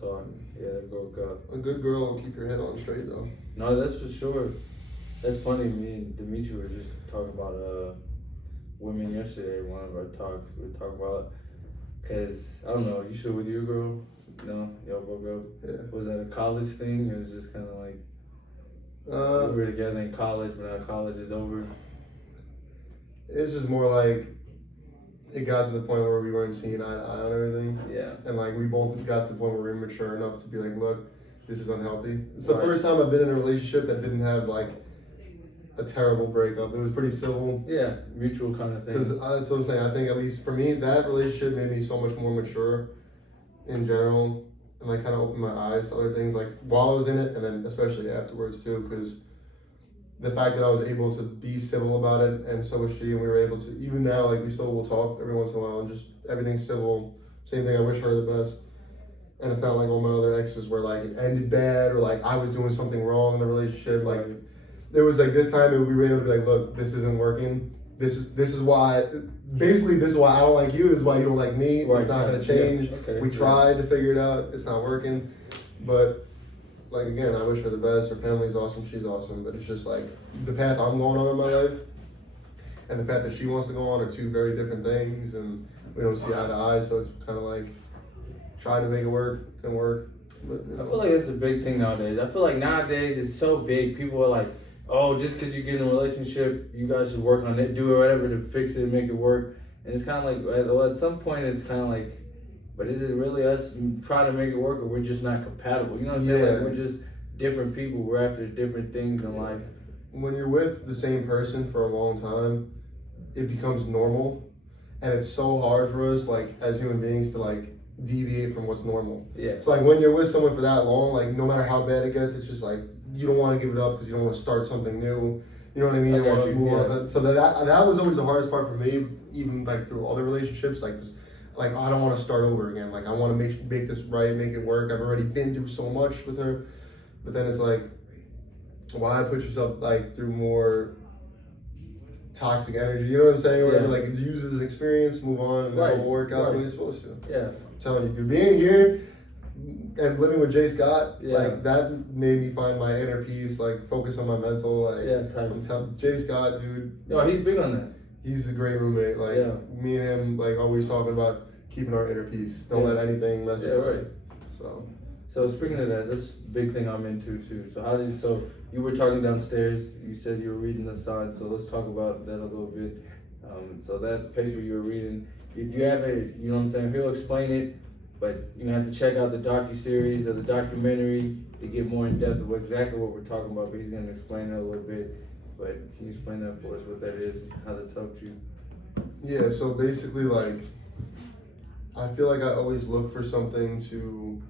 talk. Yeah, they broke up. A good girl will keep your head on straight though. No, that's for sure. That's funny. Me and Dimitri were just talking about women yesterday. One of our talks, we were talking about, cause I don't know. You still with your girl? No, y'all broke up. Yeah. Was that a college thing? Or it was just kind of like we were together in college, but now college is over. It's just more like it got to the point where we weren't seeing eye to eye on everything. Yeah. And like we both got to the point where we were mature enough to be like, look, this is unhealthy. It's the Right. first time I've been in a relationship that didn't have like a terrible breakup. It was pretty civil. Yeah, mutual kind of thing. Because that's what I'm saying. I think at least for me, that relationship made me so much more mature in general, and like kind of opened my eyes to other things. Like while I was in it, and then especially afterwards too, because the fact that I was able to be civil about it, and so was she, and we were able to. Even now, like we still will talk every once in a while, and just everything's civil. Same thing. I wish her the best. And it's not like all my other exes where like it ended bad or like I was doing something wrong in the relationship. Like it was like this time we were able to be like, look, this isn't working. This is why. Basically, this is why I don't like you. This is why you don't like me. Right. It's not gonna change. Yeah. Okay. We tried to figure it out. It's not working. But like again, I wish her the best. Her family's awesome. She's awesome. But it's just like the path I'm going on in my life and the path that she wants to go on are two very different things, and we don't see eye to eye. So it's kind of like try to make it work and work. But, you know. I feel like it's a big thing nowadays. I feel like nowadays it's so big. People are like, oh, just because you get in a relationship, you guys should work on it, do whatever to fix it and make it work. And it's kind of like, well, at some point it's kind of like, but is it really us trying to make it work, or we're just not compatible? You know what I'm saying? Like we're just different people. We're after different things in life. When you're with the same person for a long time, it becomes normal. And it's so hard for us, like, as human beings to, like, deviate from what's normal. Yeah. So, like, when you're with someone for that long, like, no matter how bad it gets, it's just, like, you don't want to give it up because you don't want to start something new. You know what I mean? You want to move on. So that was always the hardest part for me, even, like, through all the relationships. Like, just, like I don't want to start over again. Like, I want to make this right, make it work. I've already been through so much with her. But then it's, like, why put yourself, like, through more toxic energy, you know what I'm saying? Or whatever, like use this experience, move on, and it'll work out the way it's supposed to. Yeah. I'm telling you, dude, being here and living with Jay Scott, like that made me find my inner peace, like focus on my mental. Like I'm telling Jay Scott, dude. No, he's big on that. He's a great roommate. Like me and him, like always talking about keeping our inner peace. Don't let anything mess with it. So speaking of that, that's a big thing I'm into too. So you were talking downstairs, you said you were reading the sign, so let's talk about that a little bit. So that paper you were reading, if you have it, you know what I'm saying, he'll explain it, but you have to check out the docuseries or the documentary to get more in depth of exactly what we're talking about, but he's gonna explain it a little bit. But can you explain that for us, what that is, and how that's helped you? Yeah, so basically like, I feel like I always look for something to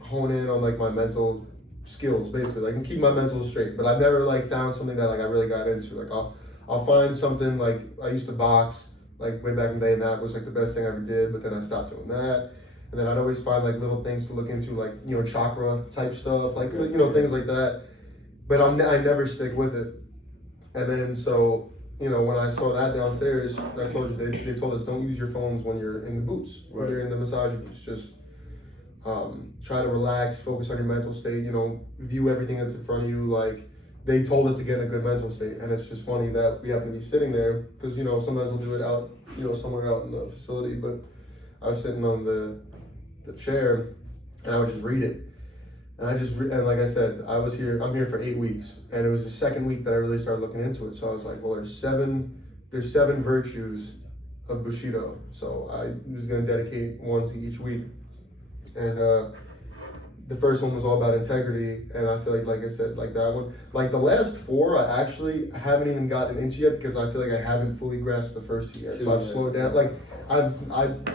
hone in on like my mental skills, basically, like, and keep my mental straight. But I've never like found something that like I really got into. Like I'll find something, like I used to box like way back in the day, and that was like the best thing I ever did. But then I stopped doing that, and then I'd always find like little things to look into, like, you know, chakra type stuff, like, you know, things like that. But I never stick with it. And then so, you know, when I saw that downstairs, I told you they told us don't use your phones when you're in the boots, when you're in the massage boots. Just try to relax, focus on your mental state, you know, view everything that's in front of you. Like, they told us to get in a good mental state. And it's just funny that we happen to be sitting there because, you know, sometimes we'll do it out, you know, somewhere out in the facility. But I was sitting on the chair and I would just read it. And and like I said, I'm here for 8 weeks. And it was the second week that I really started looking into it. So I was like, well, there's seven virtues of Bushido. So I was going to dedicate one to each week. And the first one was all about integrity, and I feel like I said, like that one, like the last four, I actually haven't even gotten into yet because I feel like I haven't fully grasped the first two yet. So I've slowed down. Like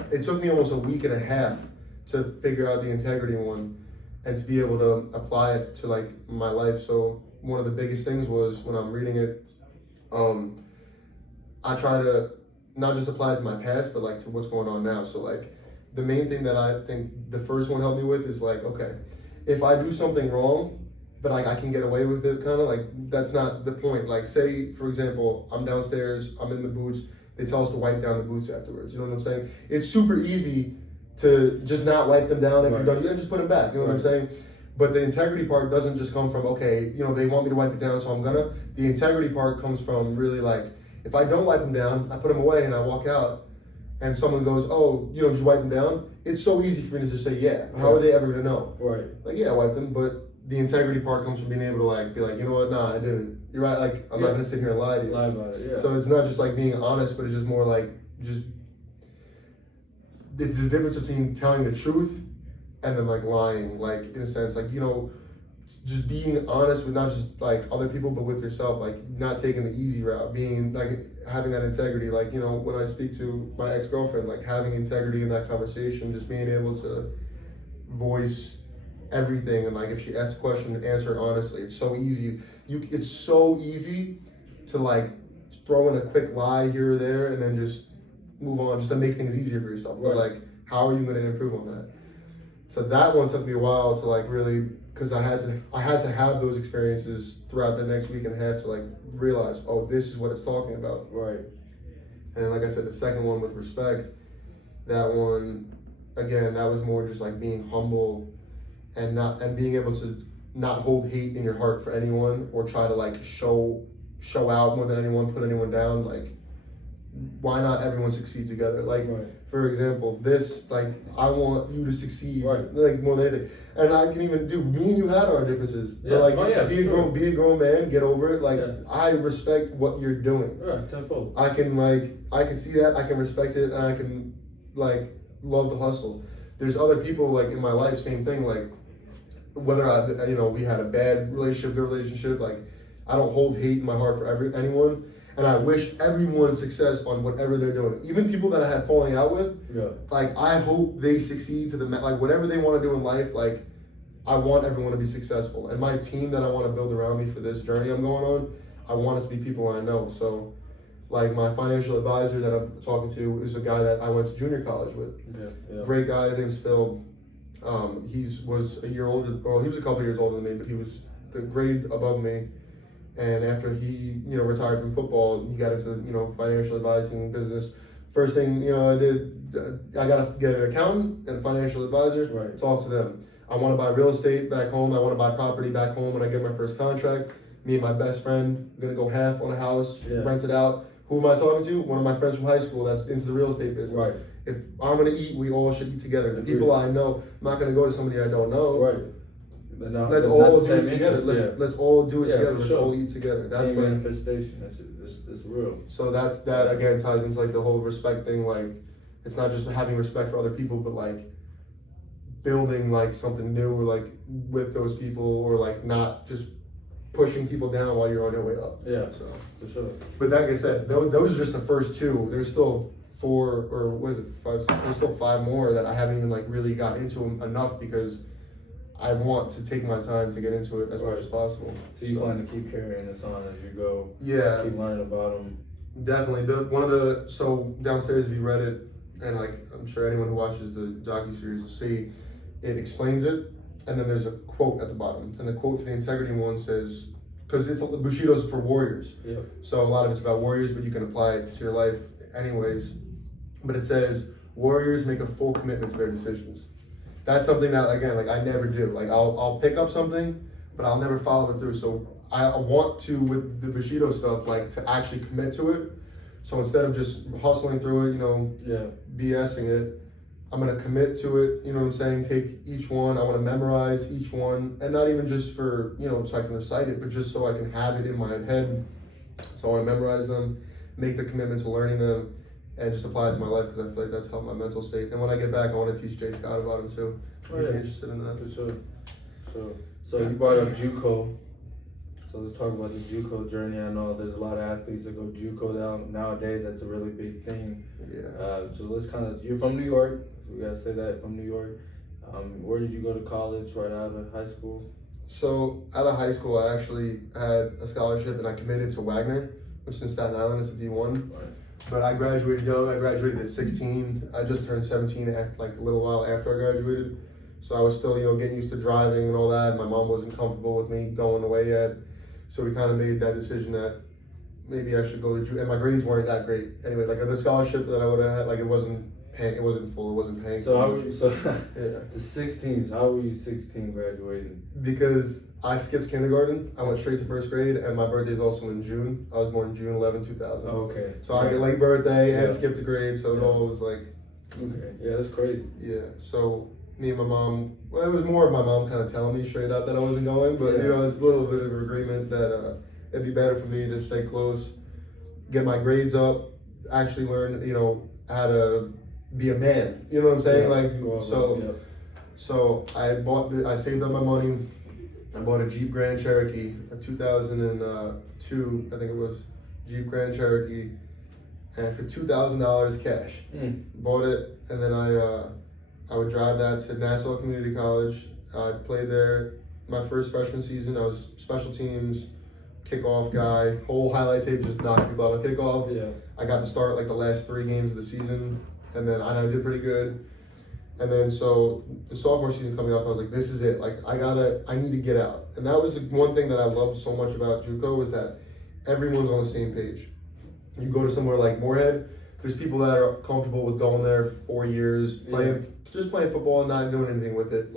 it took me almost a week and a half to figure out the integrity one, and to be able to apply it to like my life. So one of the biggest things was when I'm reading it, I try to not just apply it to my past, but like to what's going on now. So like, the main thing that I think the first one helped me with is like, okay, if I do something wrong, but like I can get away with it, kind of like, that's not the point. Like, say, for example, I'm downstairs, I'm in the boots, they tell us to wipe down the boots afterwards, you know what I'm saying? It's super easy to just not wipe them down if Right. you're done. Yeah, just put them back. You know what I'm saying? But the integrity part doesn't just come from, okay, you know, they want me to wipe it down, so I'm gonna. The integrity part comes from really like, if I don't wipe them down, I put them away and I walk out, and someone goes, oh, you know, did you wipe them down? It's so easy for me to just say, yeah. How are they ever gonna know? Right. Like, yeah, I wiped them, but the integrity part comes from being able to like be like, you know what, nah, I didn't. You're right, like, I'm not gonna sit here and lie to you. Lie about it, yeah. So it's not just like being honest, but it's just more like, just, there's a difference between telling the truth and then like lying, like in a sense, like, you know, just being honest with not just like other people, but with yourself, like not taking the easy route, being like having that integrity, like, you know, when I speak to my ex-girlfriend, like having integrity in that conversation, just being able to voice everything, and like if she asks a question, answer it honestly. It's so easy. It's so easy to like throw in a quick lie here or there and then just move on, just to make things easier for yourself. But like, how are you going to improve on that? So that one took me a while to like really, because I had to have those experiences throughout the next week and a half to like realize, oh, this is what it's talking about. Right. And like I said, the second one with respect, that one, again, that was more just like being humble and being able to not hold hate in your heart for anyone or try to like show out more than anyone, put anyone down. Like, why not everyone succeed together? Like, for example, this, like, I want you to succeed, like, more than anything. And I can even do, me and you had our differences. Yeah. But, like, be a grown man, get over it. Like, I respect what you're doing. Right, tenfold. I can see that, I can respect it, and I can, like, love the hustle. There's other people, like, in my life, same thing, like, whether you know, we had a bad relationship, good relationship, like, I don't hold hate in my heart for anyone. And I wish everyone success on whatever they're doing. Even people that I had falling out with, like, I hope they succeed to like, whatever they want to do in life, like, I want everyone to be successful. And my team that I want to build around me for this journey I'm going on, I want it to be people I know. So, like, my financial advisor that I'm talking to is a guy that I went to junior college with. Great guy, his name's Phil. He was a year older, well, he was a couple years older than me, but he was the grade above me. And after he, you know, retired from football, he got into, you know, financial advising business. First thing, you know, I did, I got to get an accountant and a financial advisor, talk to them. I want to buy real estate back home. I want to buy property back home when I get my first contract. Me and my best friend, we're going to go half on a house, rent it out. Who am I talking to? One of my friends from high school that's into the real estate business. If I'm going to eat, we all should eat together. The people I know, I'm not going to go to somebody I don't know. Let's all do it together. Let's all do it together. Let's all eat together. That's like manifestation. It's real. So that again ties into like the whole respect thing. Like, it's not just having respect for other people, but like building like something new, like with those people, or like not just pushing people down while you're on your way up. Yeah. So for sure. But like I said, those are just the first two. There's still 4 or what is it, 5? There's still 5 more that I haven't even like really got into enough because I want to take my time to get into it as much as possible. So you plan to keep carrying this on as you go? Yeah. Keep learning about them? Definitely. So downstairs, if you read it, and like I'm sure anyone who watches the docuseries will see, it explains it, and then there's a quote at the bottom. And the quote for the integrity one says, because it's Bushido's for warriors. So a lot of it's about warriors, but you can apply it to your life anyways. But it says, warriors make a full commitment to their decisions. That's something that, again, like I never do. Like I'll pick up something, but I'll never follow it through. So I want to, with the Bushido stuff, like to actually commit to it. So instead of just hustling through it, you know, BSing it, I'm gonna commit to it. You know what I'm saying? Take each one. I want to memorize each one, and not even just for, you know, so I can recite it, but just so I can have it in my head. So I want to memorize them, make the commitment to learning them, and just apply it to my life, because I feel like that's helped my mental state. And when I get back, I want to teach Jay Scott about him too, because he'd be interested in that. For sure. So you brought up Juco. So let's talk about the Juco journey. I know there's a lot of athletes that go Juco nowadays. That's a really big thing. So let's you're from New York. So we gotta say that, from New York. Where did you go to college right out of high school? So out of high school, I actually had a scholarship and I committed to Wagner, which is in Staten Island. It's a D1. But I graduated young. I graduated at 16. I just turned 17 like a little while after I graduated. So I was still, you know, getting used to driving and all that. My mom wasn't comfortable with me going away yet. So we kind of made that decision that maybe I should go to and my grades weren't that great. Anyway, like the scholarship that I would have had, like it wasn't paying. It wasn't full. It wasn't paying. So yeah. The 16s. How were you 16 graduating? Because I skipped kindergarten. I went straight to first grade, and my birthday is also in June. I was born June 11, 2000. Okay. So I get late birthday and skipped a grade, so it all was like. Okay. Yeah, that's crazy. Yeah. So me and my mom. Well, it was more of my mom kind of telling me straight out that I wasn't going, but you know, it's a little bit of agreement that it'd be better for me to stay close, get my grades up, actually learn, you know, how to be a man. You know what I'm saying? So I saved up my money. I bought a Jeep Grand Cherokee, a 2002, I think it was, Jeep Grand Cherokee, and for $2,000 cash. Bought it, and then I would drive that to Nassau Community College. I played there my first freshman season. I was special teams, kickoff guy, whole highlight tape, just knocking people out on kickoff. Yeah. I got to start like the last 3 games of the season, and then I did pretty good. And then so the sophomore season coming up, I was like, this is it. Like I need to get out. And that was the one thing that I loved so much about JUCO was that everyone's on the same page. You go to somewhere like Moorhead, there's people that are comfortable with going there for 4 years, just playing football and not doing anything with it.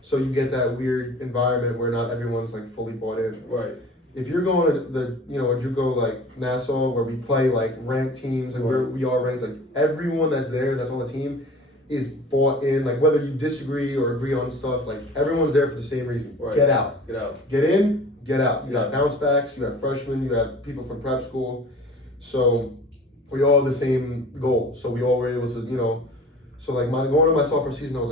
So you get that weird environment where not everyone's like fully bought in. Right. If you're going to a JUCO like Nassau where we play like ranked teams, like we are ranked, like everyone that's there that's on the team is bought in, like whether you disagree or agree on stuff, like everyone's there for the same reason. Right. Get out. Get out. Get in, get out. You got bounce backs, you have freshmen, you have people from prep school. So we all had the same goal. So we all were able to, so like going into my sophomore season, I was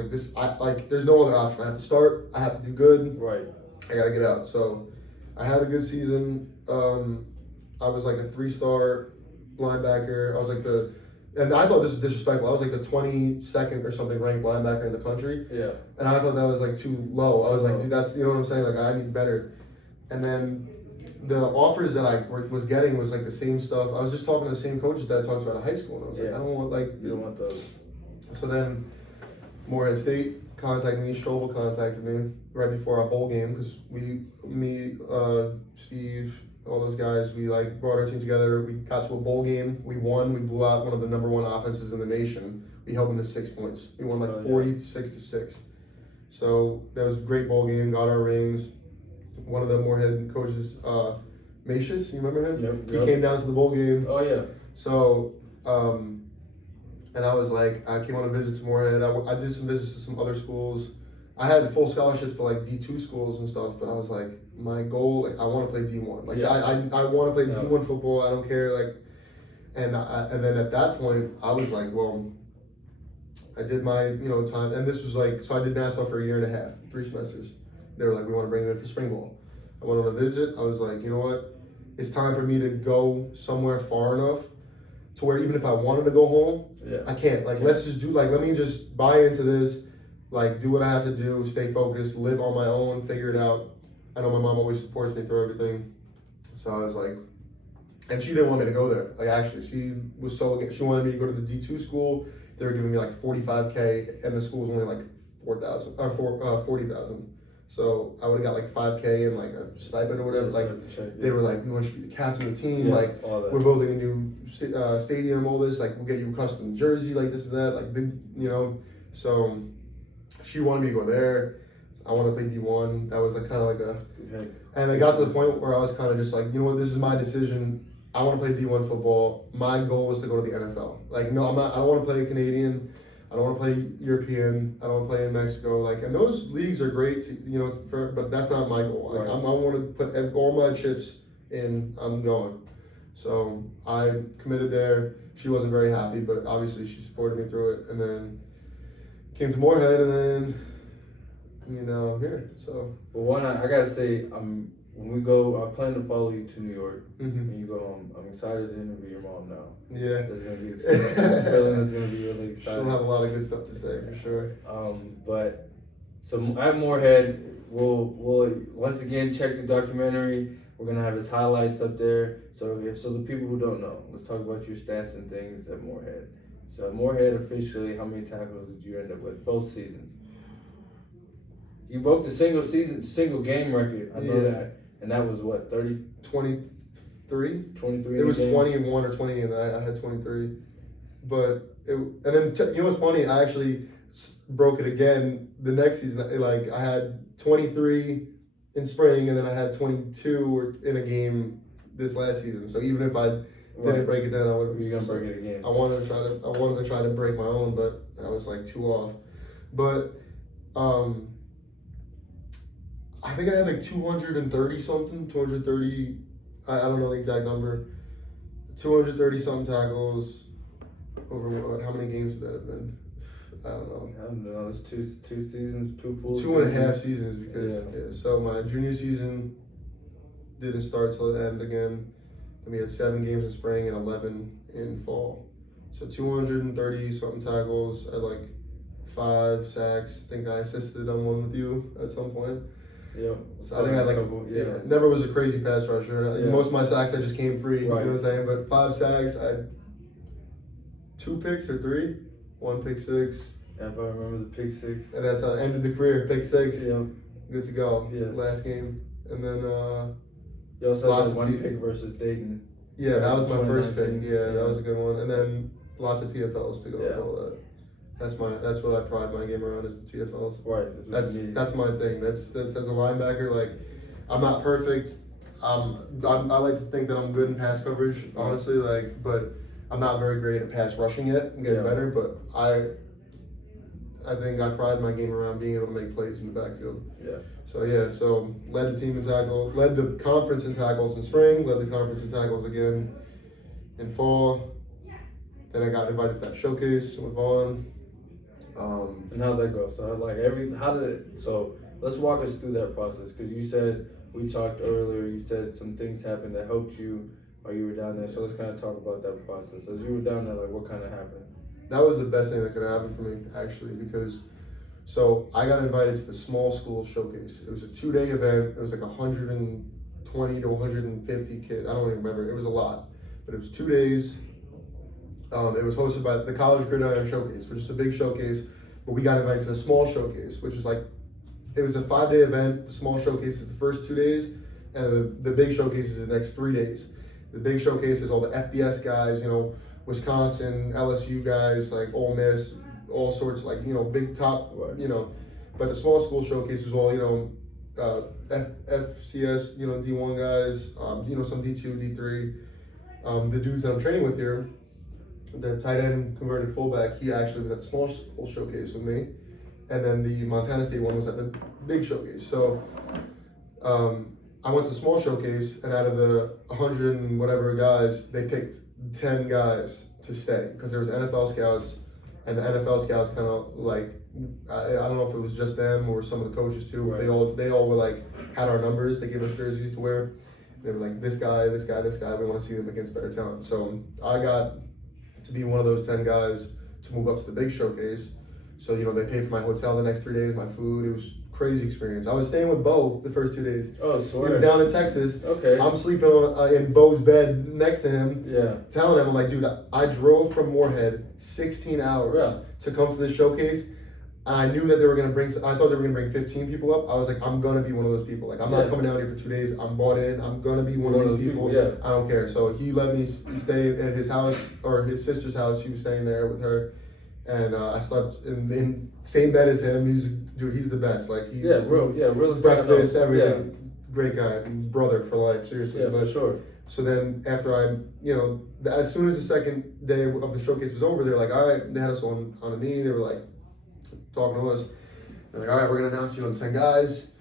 like there's no other option. I have to start, I have to do good. Right. I gotta get out. So I had a good season. I was like a 3-star linebacker. I was like and I thought this was disrespectful. I was like the 22nd or something ranked linebacker in the country. Yeah. And I thought that was like too low. I was like, dude, that's, you know what I'm saying? Like, I need better. And then the offers that I was getting was like the same stuff. I was just talking to the same coaches that I talked to out of high school. And I was like, I don't want you don't want those. So then Moorhead State contacted me, Strobel contacted me right before our bowl game because me, Steve, all those guys, we like brought our team together. We got to a bowl game. We won. We blew out one of the #1 offenses in the nation. We held them to 6 points. We won like 46-6. So that was a great bowl game. Got our rings. One of the Moorhead coaches, Macius, you remember him? He came down to the bowl game. Oh yeah. So, and I was like, I came on a visit to Moorhead. I did some visits to some other schools. I had full scholarships to like D2 schools and stuff, but I was like, my goal, like I want to play D1. Like I want to play D1 football. I don't care. Like, and then at that point, I was like, well, I did my time, and this was like, so I did Nassau for 1.5 years, 3 semesters. They were like, we want to bring you in for spring ball. I went on a visit. I was like, you know what? It's time for me to go somewhere far enough to where even if I wanted to go home, I can't. Like, let's just do, like, let me just buy into this. Like, do what I have to do, stay focused, live on my own, figure it out. I know my mom always supports me through everything. So I was like, and she didn't want me to go there. Like, actually, she wanted me to go to the D2 school. They were giving me like $45K, and the school was only like $40,000. So I would have got like $5K and like a stipend or whatever. Like, they were like, we want you to be the captain of the team. Like, we're building a new stadium, all this. Like, we'll get you a custom jersey, like this and that. Like, so she wanted me to go there. I want to play D1. That was like kind of like and it got to the point where I was kind of just like, you know what, this is my decision. I want to play D1 football. My goal was to go to the NFL. Like, no, I don't want to play Canadian. I don't want to play European. I don't want to play in Mexico. Like, and those leagues are great, but that's not my goal. Like, I want to put all my chips in. I'm going. So I committed there. She wasn't very happy, but obviously she supported me through it. And then came to Moorhead, and then I'm here. So. Well, I gotta say, when we go, I plan to follow you to New York. Mm-hmm. When you go home, I'm excited to interview your mom now. Yeah. That's gonna be exciting. I'm feeling it's gonna be really exciting. She'll have a lot of good stuff to say for sure. But so at Moorhead, we'll once again check the documentary. We're gonna have his highlights up there. So the people who don't know, let's talk about your stats and things at Moorhead. So at Moorhead, officially, how many tackles did you end up with both seasons? You broke the single game record. I know that. And that was what, 23? 23? It was 20 and 1 or 20 and I had 23. and then you know what's funny? I actually broke it again the next season. Like I had 23 in spring, and then I had 22 in a game this last season. So even if I didn't break it then, I would. You're gonna break it again. I wanted to try to break my own, but I was like 2 off. But I think I had like 230 something, 230. I don't know the exact number. 230 something tackles over what? How many games would that have been? I don't know. It's two seasons, 2 full. 2.5 seasons because so my junior season didn't start till it ended again. And we had 7 games in spring and 11 in fall. So 230 something tackles. I had like 5 sacks. I think I assisted on one with you at some point. Yep. So I think I had like never was a crazy pass rusher. Yeah. Most of my sacks I just came free. Right. You know what I'm saying? But 5 sacks, I had 2 picks or 3, 1 pick 6. Yeah, if I remember the pick 6. And that's how I ended the career. Pick 6. Yeah. Good to go. Yes. Last game. And then you also lots had of one pick versus Dayton. Yeah, that was my first pick. 2019. Yeah, that was a good one. And then lots of TFLs to go with all that. That's what I pride my game around is the TFLs. Right. That's my thing. That's as a linebacker, like I'm not perfect. I like to think that I'm good in pass coverage, honestly, like, but I'm not very great at pass rushing yet. I'm getting better, but I think I pride my game around being able to make plays in the backfield. Yeah. So led the team in tackle, led the conference in tackles in spring, led the conference in tackles again in fall. Then I got invited to that showcase with Vaughn. And how'd that go? So let's walk us through that process, because you said, we talked earlier, you said some things happened that helped you while you were down there. So let's kind of talk about that process. As you were down there, like what kind of happened? That was the best thing that could happen for me, actually, because so I got invited to the small school showcase. It was a 2-day event. It was like 120 to 150 kids. I don't even remember. It was a lot, but it was 2 days. It was hosted by the College Gridiron Showcase, which is a big showcase, but we got invited to the small showcase, which is like, it was a 5-day event. The small showcase is the first 2 days, and the big showcase is the next 3 days. The big showcase is all the FBS guys, you know, Wisconsin, LSU guys, like Ole Miss, all sorts, like, you know, big top, you know, but the small school showcase was all, you know, FCS, you know, D1 guys, you know, some D2, D3. The dudes that I'm training with here, the tight end converted fullback, he actually was at the small school showcase with me. And then the Montana State one was at the big showcase. So I went to the small showcase, and out of the 100 and whatever guys, they picked 10 guys to stay because there was NFL scouts, and the NFL scouts kind of like, I don't know if it was just them or some of the coaches too. Right. They all were like, had our numbers. They gave us jerseys to wear. They were like, this guy. We want to see them against better talent. So I got to be one of those 10 guys to move up to the big showcase. So, you know, they paid for my hotel the next 3 days, my food. It was a crazy experience. I was staying with Bo the first 2 days. Oh, swear. He was down in Texas. Okay. I'm sleeping in Bo's bed next to him. Yeah. Telling him, I'm like, dude, I drove from Moorhead 16 hours to come to this showcase. I knew that they were going to bring, I thought they were going to bring 15 people up. I was like, I'm going to be one of those people. Like, I'm not coming down here for 2 days. I'm bought in. I'm going to be one of these people. I don't care. So he let me stay at his house, or his sister's house. She was staying there with her. And I slept in the same bed as him. He's the best. Like, real breakfast, everything. Yeah. Great guy. Brother for life, seriously. Yeah, for sure. So then after as soon as the second day of the showcase was over, they're like, all right, they had us on a meeting. They were like, talking to us. They're like, all right, we're gonna announce, the 10 guys.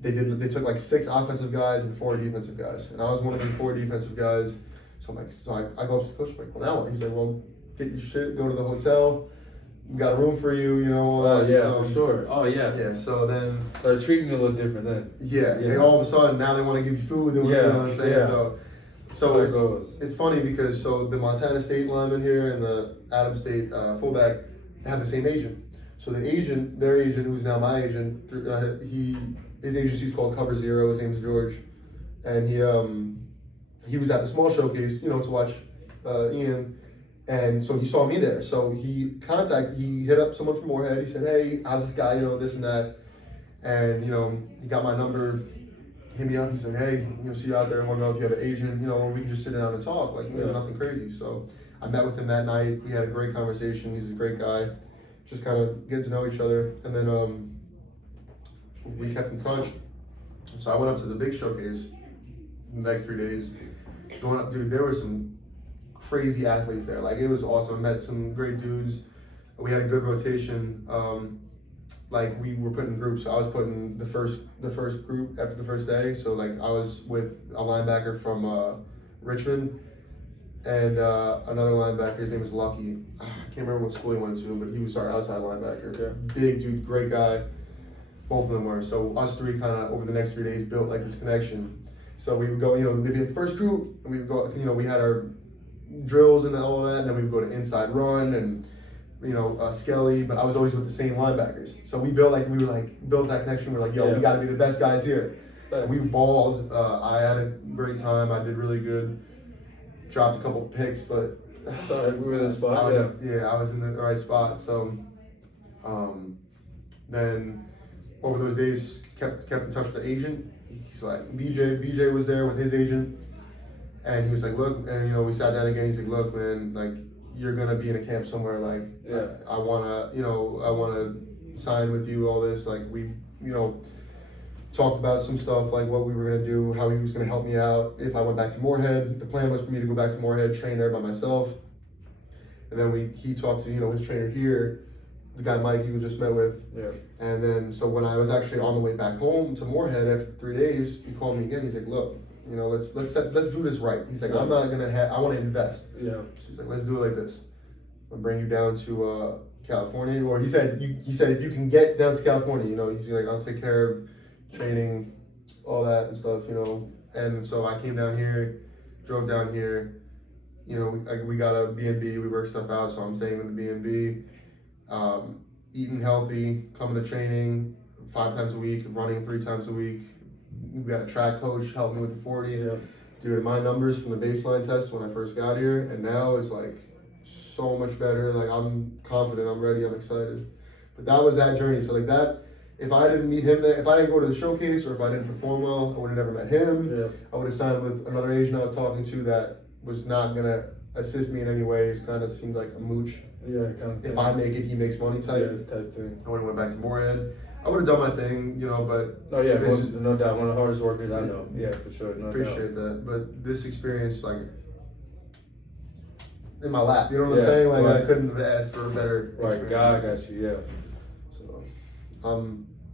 They took like 6 offensive guys and 4 defensive guys, and I was one of the 4 defensive guys. So I'm like, I go up to the coach, I'm like, well, now what? He's like, well, get your shit, go to the hotel. We got a room for you, all that. Yeah, so, for sure. Oh yeah. Yeah. So then they're treating you a little different then. Yeah. They all of a sudden now they want to give you food. You know what I'm saying? Yeah. So it's funny because the Montana State lineman here and the Adams State fullback have the same agent. So their agent, who's now my agent, his agency's called Cover Zero. His name's George, and he was at the small showcase, to watch Ian, and so he saw me there. So he hit up someone from Moorhead. He said, "Hey, how's this guy? This and that," and he got my number. Hit me up. He said, "Hey, see you out there. I want to know if you have an agent. Or we can just sit down and talk. Like, nothing crazy." So I met with him that night. We had a great conversation. He's a great guy. Just kind of get to know each other, and then we kept in touch. So I went up to the big showcase the next 3 days. Going up, dude, there were some crazy athletes there. Like, it was awesome. I met some great dudes. We had a good rotation. Like, we were put in groups. So I was put in the first group after the first day. So like, I was with a linebacker from Richmond and another linebacker. His name was Lucky. I can't remember what school he went to, but he was our outside linebacker. Okay. Big dude, great guy. Both of them were. So us three kind of over the next 3 days built like this connection. So we would go, there'd be the first group, and we would go, we had our drills and all that, and then we would go to inside run and, skelly, but I was always with the same linebackers. So we built that connection. We're like, yo, we got to be the best guys here. We balled. I had a great time. I did really good. Dropped a couple picks, but sorry, we were in the spot. I was in the right spot. So then over those days, kept in touch with the agent. He's like, BJ was there with his agent, and he was like, look, and we sat down again. He's like, look, man, like, you're gonna be in a camp somewhere. Like, I wanna sign with you. All this, like, we, talked about some stuff, like what we were gonna do, how he was gonna help me out if I went back to Moorhead. The plan was for me to go back to Moorhead, train there by myself, and then he talked to his trainer here, the guy Mike you just met with. Yeah. And then so when I was actually on the way back home to Moorhead after 3 days, he called me again. He's like, look, let's do this right. He's like, I'm not gonna I want to invest. Yeah. So he's like, let's do it like this. I'll bring you down to California, or he said if you can get down to California, he's like, I'll take care of training, all that and stuff, And so I came down here, drove down here. We got a B&B. We worked stuff out, so I'm staying in the B&B. Eating healthy, coming to training 5 times a week, running 3 times a week. We got a track coach helping me with the 40. Yeah. Dude, my numbers from the baseline test when I first got here, and now it's like so much better. Like, I'm confident, I'm ready, I'm excited. But that was that journey. So like that, if I didn't meet him there, if I didn't go to the showcase, or if I didn't perform well, I would have never met him. Yeah. I would have signed with another agent I was talking to that was not gonna assist me in any way. It kind of seemed like a mooch. Yeah, kind of thing. If I make it, he makes money type. Yeah, type thing. I would have went back to Moorhead. I would have done my thing, but no, yeah, no doubt. One of the hardest workers I know. Yeah, for sure. No appreciate doubt. that. But this experience, like, in my lap, you know what I'm Yeah, saying? Like, right. I couldn't have asked for a better experience. Right, God got you. Yeah. So,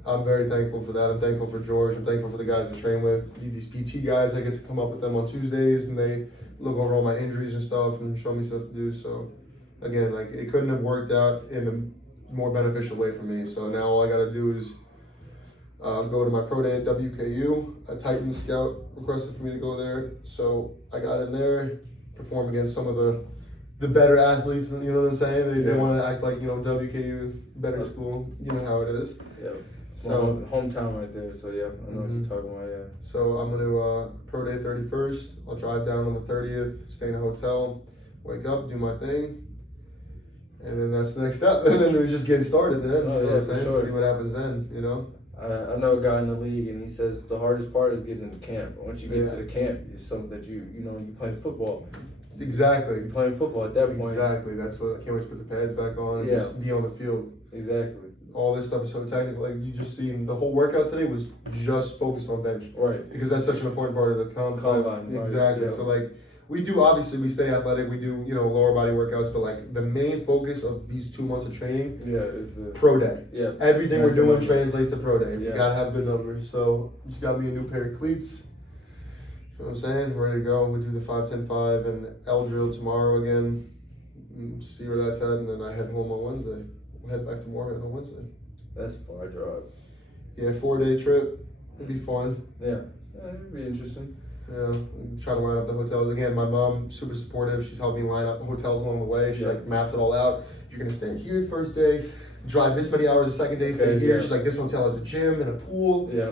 I'm very thankful for that. I'm thankful for George. I'm thankful for the guys I train with. These PT guys, I get to come up with them on Tuesdays, and they look over all my injuries and stuff and show me stuff to do. So, again, like, it couldn't have worked out in a more beneficial way for me. So now all I got to do is go to my pro day at WKU. A Titan scout requested for me to go there. So I got in there, perform against some of the better athletes, you know what I'm saying? They want to act like, WKU is a better school. You know how it is. Yeah. So hometown right there. So yeah, I know what you're talking about. Yeah. So I'm gonna pro day 31st. I'll drive down on the 30th, stay in a hotel, wake up, do my thing, and then that's the next step. And then we're just getting started. Then you know what I'm saying? Sure. See what happens then. I know a guy in the league, and he says the hardest part is getting into camp. Once you get to the camp, it's something that you playing football. Exactly. You're playing football at that point. Exactly. That's what I can't wait to put the pads back on and Yeah. just be on the field. Exactly. All this stuff is so technical. Like, you just seen the whole workout today was just focused on bench. Right. Because that's such an important part of the combine. Exactly. Right. Yeah. So like, we stay athletic. We do, lower body workouts, but like the main focus of these 2 months of training, is the pro day. Yeah. Everything we're doing translates to pro day. Yeah. You gotta have good numbers. So just got me a new pair of cleats. You know what I'm saying? Ready to go. We do the 5-10-5 and L drill tomorrow again. See where that's at, and then I head home on Wednesday. We'll head back to Moorhead on Wednesday. That's a far drive. Yeah, 4-day trip. It'd be fun. Yeah, it'd be interesting. Yeah, try to line up the hotels. Again, my mom, super supportive. She's helped me line up hotels along the way. She mapped it all out. You're gonna stay here the first day, drive this many hours the second day, stay here. She's like, this hotel has a gym and a pool. Yeah.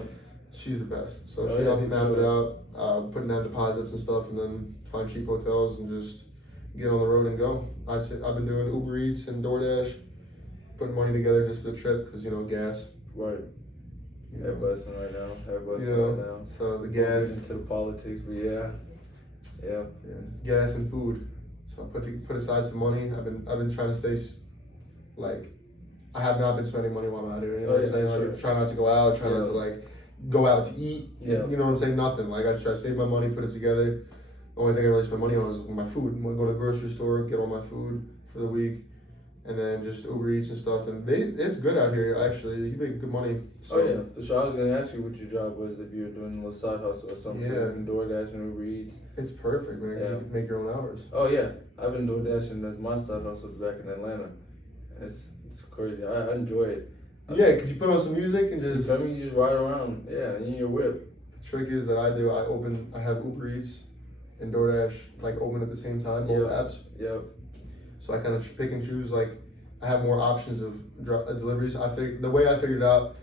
She's the best. So she helped me map it out, putting down deposits and stuff, and then find cheap hotels and just get on the road and go. I've been doing Uber Eats and DoorDash, putting money together just for the trip, because, gas. Right. They're busting right now. So the gas. Into the politics, but yeah. Gas and food. So I put aside some money. I've been trying to stay like, I have not been spending money while I'm out here. You know what I'm saying? Like, try not to go out. Try not to like go out to eat. Yeah. You know what I'm saying? Nothing. Like, I try to save my money, put it together. The only thing I really spend money on is my food. I'm gonna go to the grocery store, get all my food for the week, and then just Uber Eats and stuff. And it's good out here, actually. You make good money. So. Oh, yeah. So I was going to ask you what your job was if you were doing a little side hustle or something. Yeah. So you can DoorDash and Uber Eats. It's perfect, man. 'Cause you can make your own hours. Oh, yeah. I've been DoorDashing as my side hustle back in Atlanta. And it's crazy. I enjoy it. Yeah, because you put on some music and just... I mean, you just ride around. Yeah, in your whip. The trick is that I have Uber Eats and DoorDash like open at the same time, both apps. Yeah. So I kind of pick and choose. Like, I have more options of deliveries. The way I figured out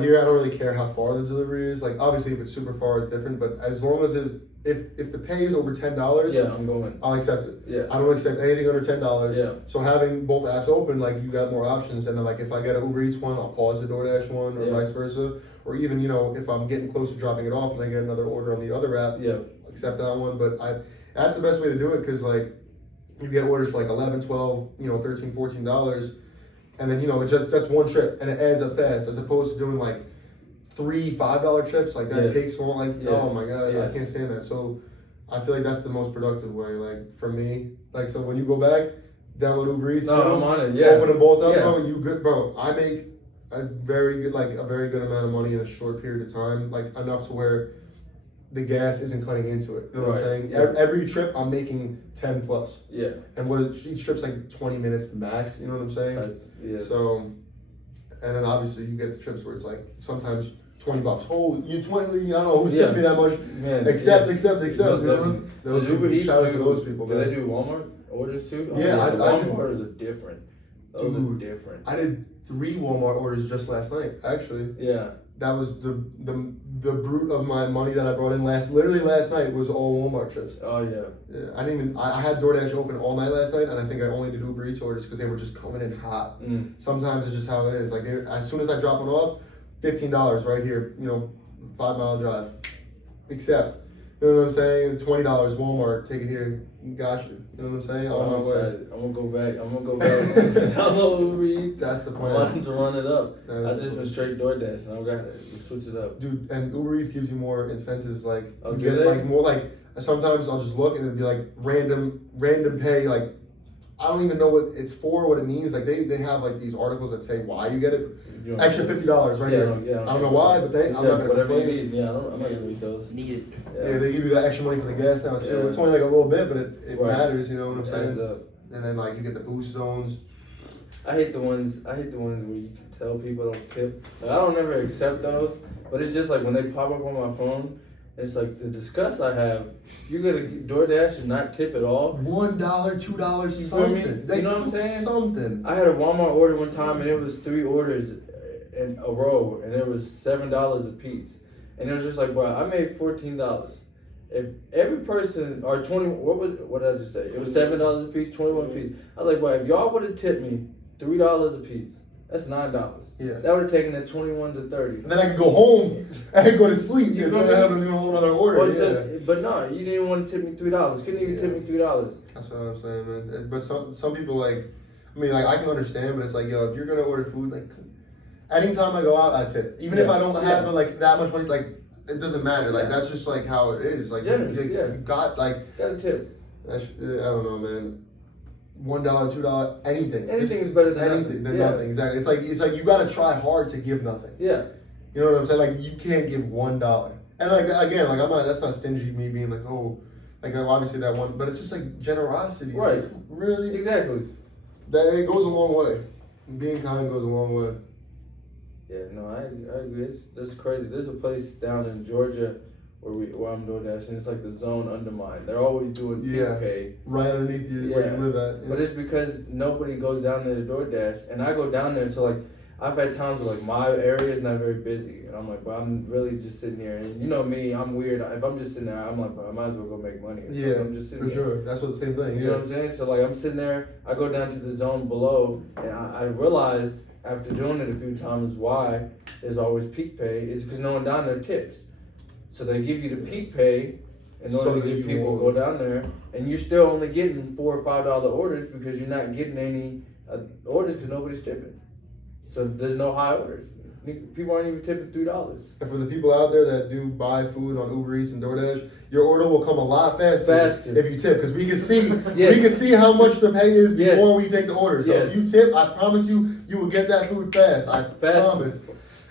here, I don't really care how far the delivery is. Like, obviously, if it's super far, it's different. But as long as if the pay is over $10, yeah, I'm going. I'll accept it. Yeah. I don't accept anything under $10. Yeah. So having both apps open, like, you got more options. And then, like, if I get an Uber Eats one, I'll pause the DoorDash one, or vice versa. Or even, you know, if I'm getting close to dropping it off and I get another order on the other app, accept that one. But that's the best way to do it, because like you get orders for like $11, $12, you know, $13, $14, and then, you know, that's one trip and it adds up fast, as opposed to doing like $3, $5 trips. Like, that takes long. Like, oh my god, I can't stand that. So I feel like that's the most productive way, like, for me. Like, so when you go back, download Uber Eats, I'm on it. open them both up, bro, and you good, bro. I make a very good amount of money in a short period of time, like enough to where the gas isn't cutting into it. You know what I'm saying? Yeah. Every trip I'm making 10 plus. Yeah. And each trip's like 20 minutes max. You know what I'm saying? Yes. So, and then obviously you get the trips where it's like sometimes $20. Holy, you 20? I don't know who's tipping me that much. Man, accept. You know? Those Uber Eats, shout out to those people. Do they do Walmart orders too? Yeah, Walmart orders are different. Those are different. I did 3 Walmart orders just last night, actually. Yeah. That was the brute of my money that I brought in literally last night was all Walmart trips. Oh yeah. Yeah. I had DoorDash open all night last night, and I think I only did Uber Eats orders because they were just coming in hot. Sometimes it's just how it is. Like, as soon as I drop one off, $15 right here, you know, 5-mile drive. Accept. You know what I'm saying? $20 Walmart, take it here. Gotcha. You know what I'm saying? On my way. I'm gonna go back. Download Uber Eats. That's the plan. I want to run it up. I just been straight DoorDash, and I got to switch it up. Dude, and Uber Eats gives you more incentives. Like, you get like more, like, sometimes I'll just look and it'd be like random pay. Like, I don't even know what it's for, what it means. Like, they have like these articles that say why you get it. Extra $50 right here. I don't know why, but I'm not gonna complain. I'm not gonna read those. Need it. Yeah, they give you that extra money for the gas now too. It's only like a little bit, but it matters. You know what I'm saying? And then, like, you get the boost zones. I hate the ones where you can tell people don't tip. Like, I don't ever accept those, but it's just like when they pop up on my phone. It's like the disgust I have. You're gonna DoorDash and not tip at all. $1, $2, something. You know what I'm saying? Something. I had a Walmart order one time, and it was 3 orders in a row, and it was $7 a piece. And it was just like, bro, I made $14. If every person or 20, what did I just say? It was $7 a piece, 21 a piece. I was like, bro, if y'all would have tipped me $3 a piece, that's $9. Yeah. That would have taken it 21 to 30. And then I could go home. I could go to sleep instead of having to do a whole other order. But no, you didn't even want to tip me $3. Couldn't even tip me $3. That's what I'm saying, man. But some people, like, I mean, like, I can understand, but it's like, yo, if you're gonna order food, like, anytime I go out, I tip. Even if I don't have like that much money, like, it doesn't matter. Like, that's just like how it is. Like, you got like. Got a tip. I don't know, man. $1, $2, anything. Anything is better than nothing. Exactly. It's like you gotta try hard to give nothing. Yeah. You know what I'm saying? Like, you can't give $1. And like, again, like, that's not stingy, me being like, oh, like, obviously that one, but it's just like generosity. Right. Like, really? Exactly. That it goes a long way. Being kind goes a long way. Yeah, no, I agree. That's crazy. There's a place down in Georgia where I'm DoorDashing, and it's like the zone under mine. They're always doing peak pay. Right underneath you, where you live at. Yeah. But it's because nobody goes down there to DoorDash. And I go down there, so like, I've had times where like my area is not very busy. And I'm like, but I'm really just sitting here. And you know me, I'm weird. If I'm just sitting there, I'm like, but I might as well go make money. So yeah, I'm just sitting for sure. That's what the same thing. You know what I'm saying? So like, I'm sitting there, I go down to the zone below, and I realize after doing it a few times why there's always peak pay is because no one down there tips. So they give you the peak pay, in order to get people go down there, and you're still only getting $4 or $5 orders because you're not getting any orders because nobody's tipping. So there's no high orders. People aren't even tipping $3. And for the people out there that do buy food on Uber Eats and DoorDash, your order will come a lot faster. If you tip, because we can see we can see how much the pay is before we take the order. So if you tip, I promise you will get that food fast. I promise.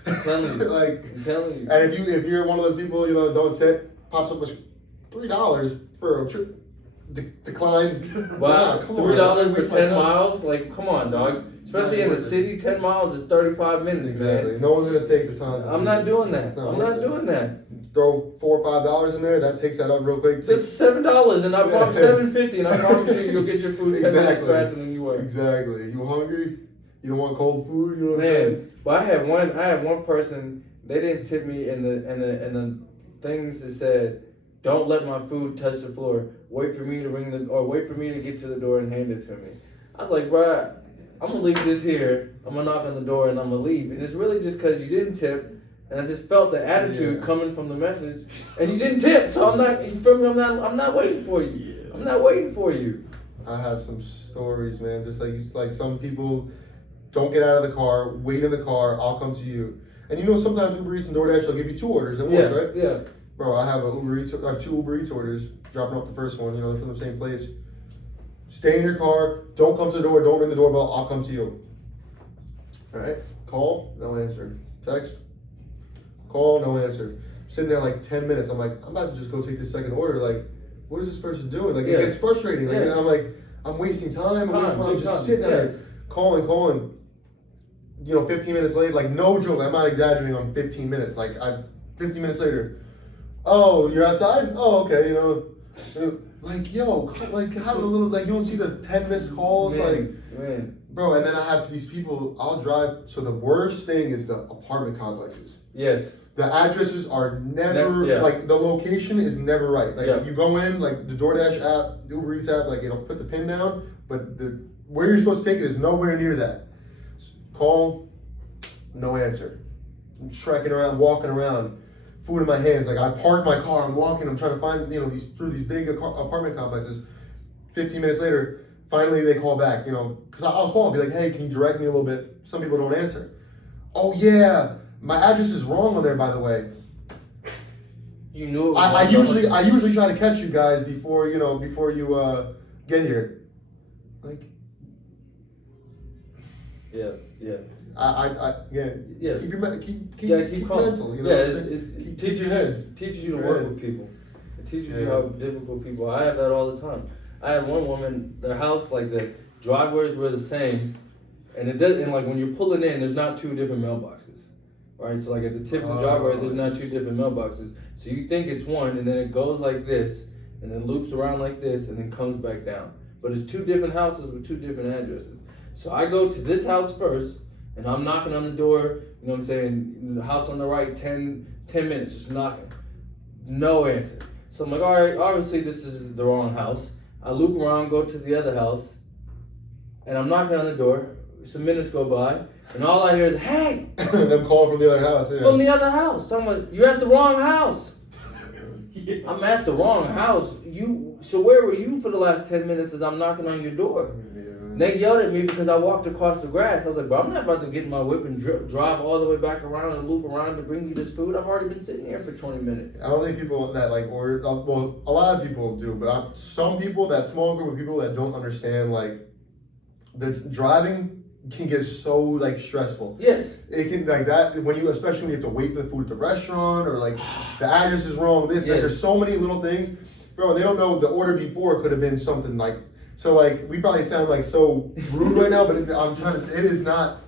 I'm telling you. I'm telling you. And if you're one of those people, don't tip, pops up with $3 for a trip. Decline. Wow, $3 for 10 miles? Like, come on, dog. Especially in the city, 10 miles is 35 minutes. Exactly. Man. No one's gonna take the time. I'm not doing that. I'm not doing that. Throw $4 or $5 in there. That takes that up real quick. That's $7, and I promise $7.50, and I promise you'll get your food 10 minutes faster than you were. Exactly. You hungry? You don't want cold food. You know what I'm saying? saying? But I had one person. They didn't tip me in the things that said, "Don't let my food touch the floor. Wait for me to get to the door and hand it to me." I was like, bruh, I'm gonna leave this here. I'm gonna knock on the door and I'm gonna leave. And it's really just because you didn't tip, and I just felt the attitude coming from the message, and you didn't tip. So I'm not. You feel me? I'm not waiting for you. I'm not waiting for you. I have some stories, man. Just like some people don't get out of the car, wait in the car. I'll come to you. And sometimes Uber Eats and DoorDash will give you 2 orders at once, right? Yeah. Bro, I have 2 Uber Eats orders, dropping off the first one, they're from the same place. Stay in your car, don't come to the door, don't ring the doorbell, I'll come to you. Alright, call, no answer. Text, call, no answer. Sitting there like 10 minutes, I'm like, I'm about to just go take this second order, like, what is this person doing? Like, it gets frustrating, like, and I'm like, I'm wasting time, I'm just sitting there, calling. 15 minutes later, like, no joke, I'm not exaggerating on 15 minutes, 15 minutes later, oh, you're outside? Oh, okay, like, yo, like, have a little, like, you don't see the 10 missed calls, man. Bro, and then I have these people, I'll drive, so the worst thing is the apartment complexes. Yes. The addresses are never, like, the location is never right. Like, you go in, like, the DoorDash app, the Uber Eats app, like, it'll put the pin down, but where you're supposed to take it is nowhere near that. Call, no answer. I'm trekking around, walking around. Food in my hands, like I parked my car, I'm walking, I'm trying to find, through these big apartment complexes. 15 minutes later, finally they call back, because I'll call and be like, hey, can you direct me a little bit? Some people don't answer. Oh yeah, my address is wrong on there, by the way. You knew it was I usually try to catch you guys before you get here. Like, yeah. Keep your keep calm. mental. It keep your head. Teaches you to work with people. It teaches you how difficult people. I have that all the time. I had one woman. Their house, like the driveways were the same, and it does. And like when you're pulling in, there's not 2 different mailboxes, right? So like at the tip of the driveway, there's not 2 different mailboxes. So you think it's one, and then it goes like this, and then loops around like this, and then comes back down. But it's 2 different houses with 2 different addresses. So I go to this house first. And I'm knocking on the door, the house on the right, 10 minutes, just knocking. No answer. So I'm like, all right, obviously this is the wrong house. I loop around, go to the other house, and I'm knocking on the door. Some minutes go by, and all I hear is, hey! Them call from the other house, From the other house. So I'm like, you're at the wrong house. I'm at the wrong house. So where were you for the last 10 minutes as I'm knocking on your door? They yelled at me because I walked across the grass. I was like, bro, I'm not about to get in my whip and drive all the way back around and loop around to bring you this food. I've already been sitting here for 20 minutes. I don't think people that order, well, a lot of people do, but some people, that small group of people that don't understand, the driving can get so, stressful. Yes. It can, that, especially when you have to wait for the food at the restaurant, or, the address is wrong, there's so many little things. Bro, they don't know the order before could have been something so we probably sound so rude right now, but it is not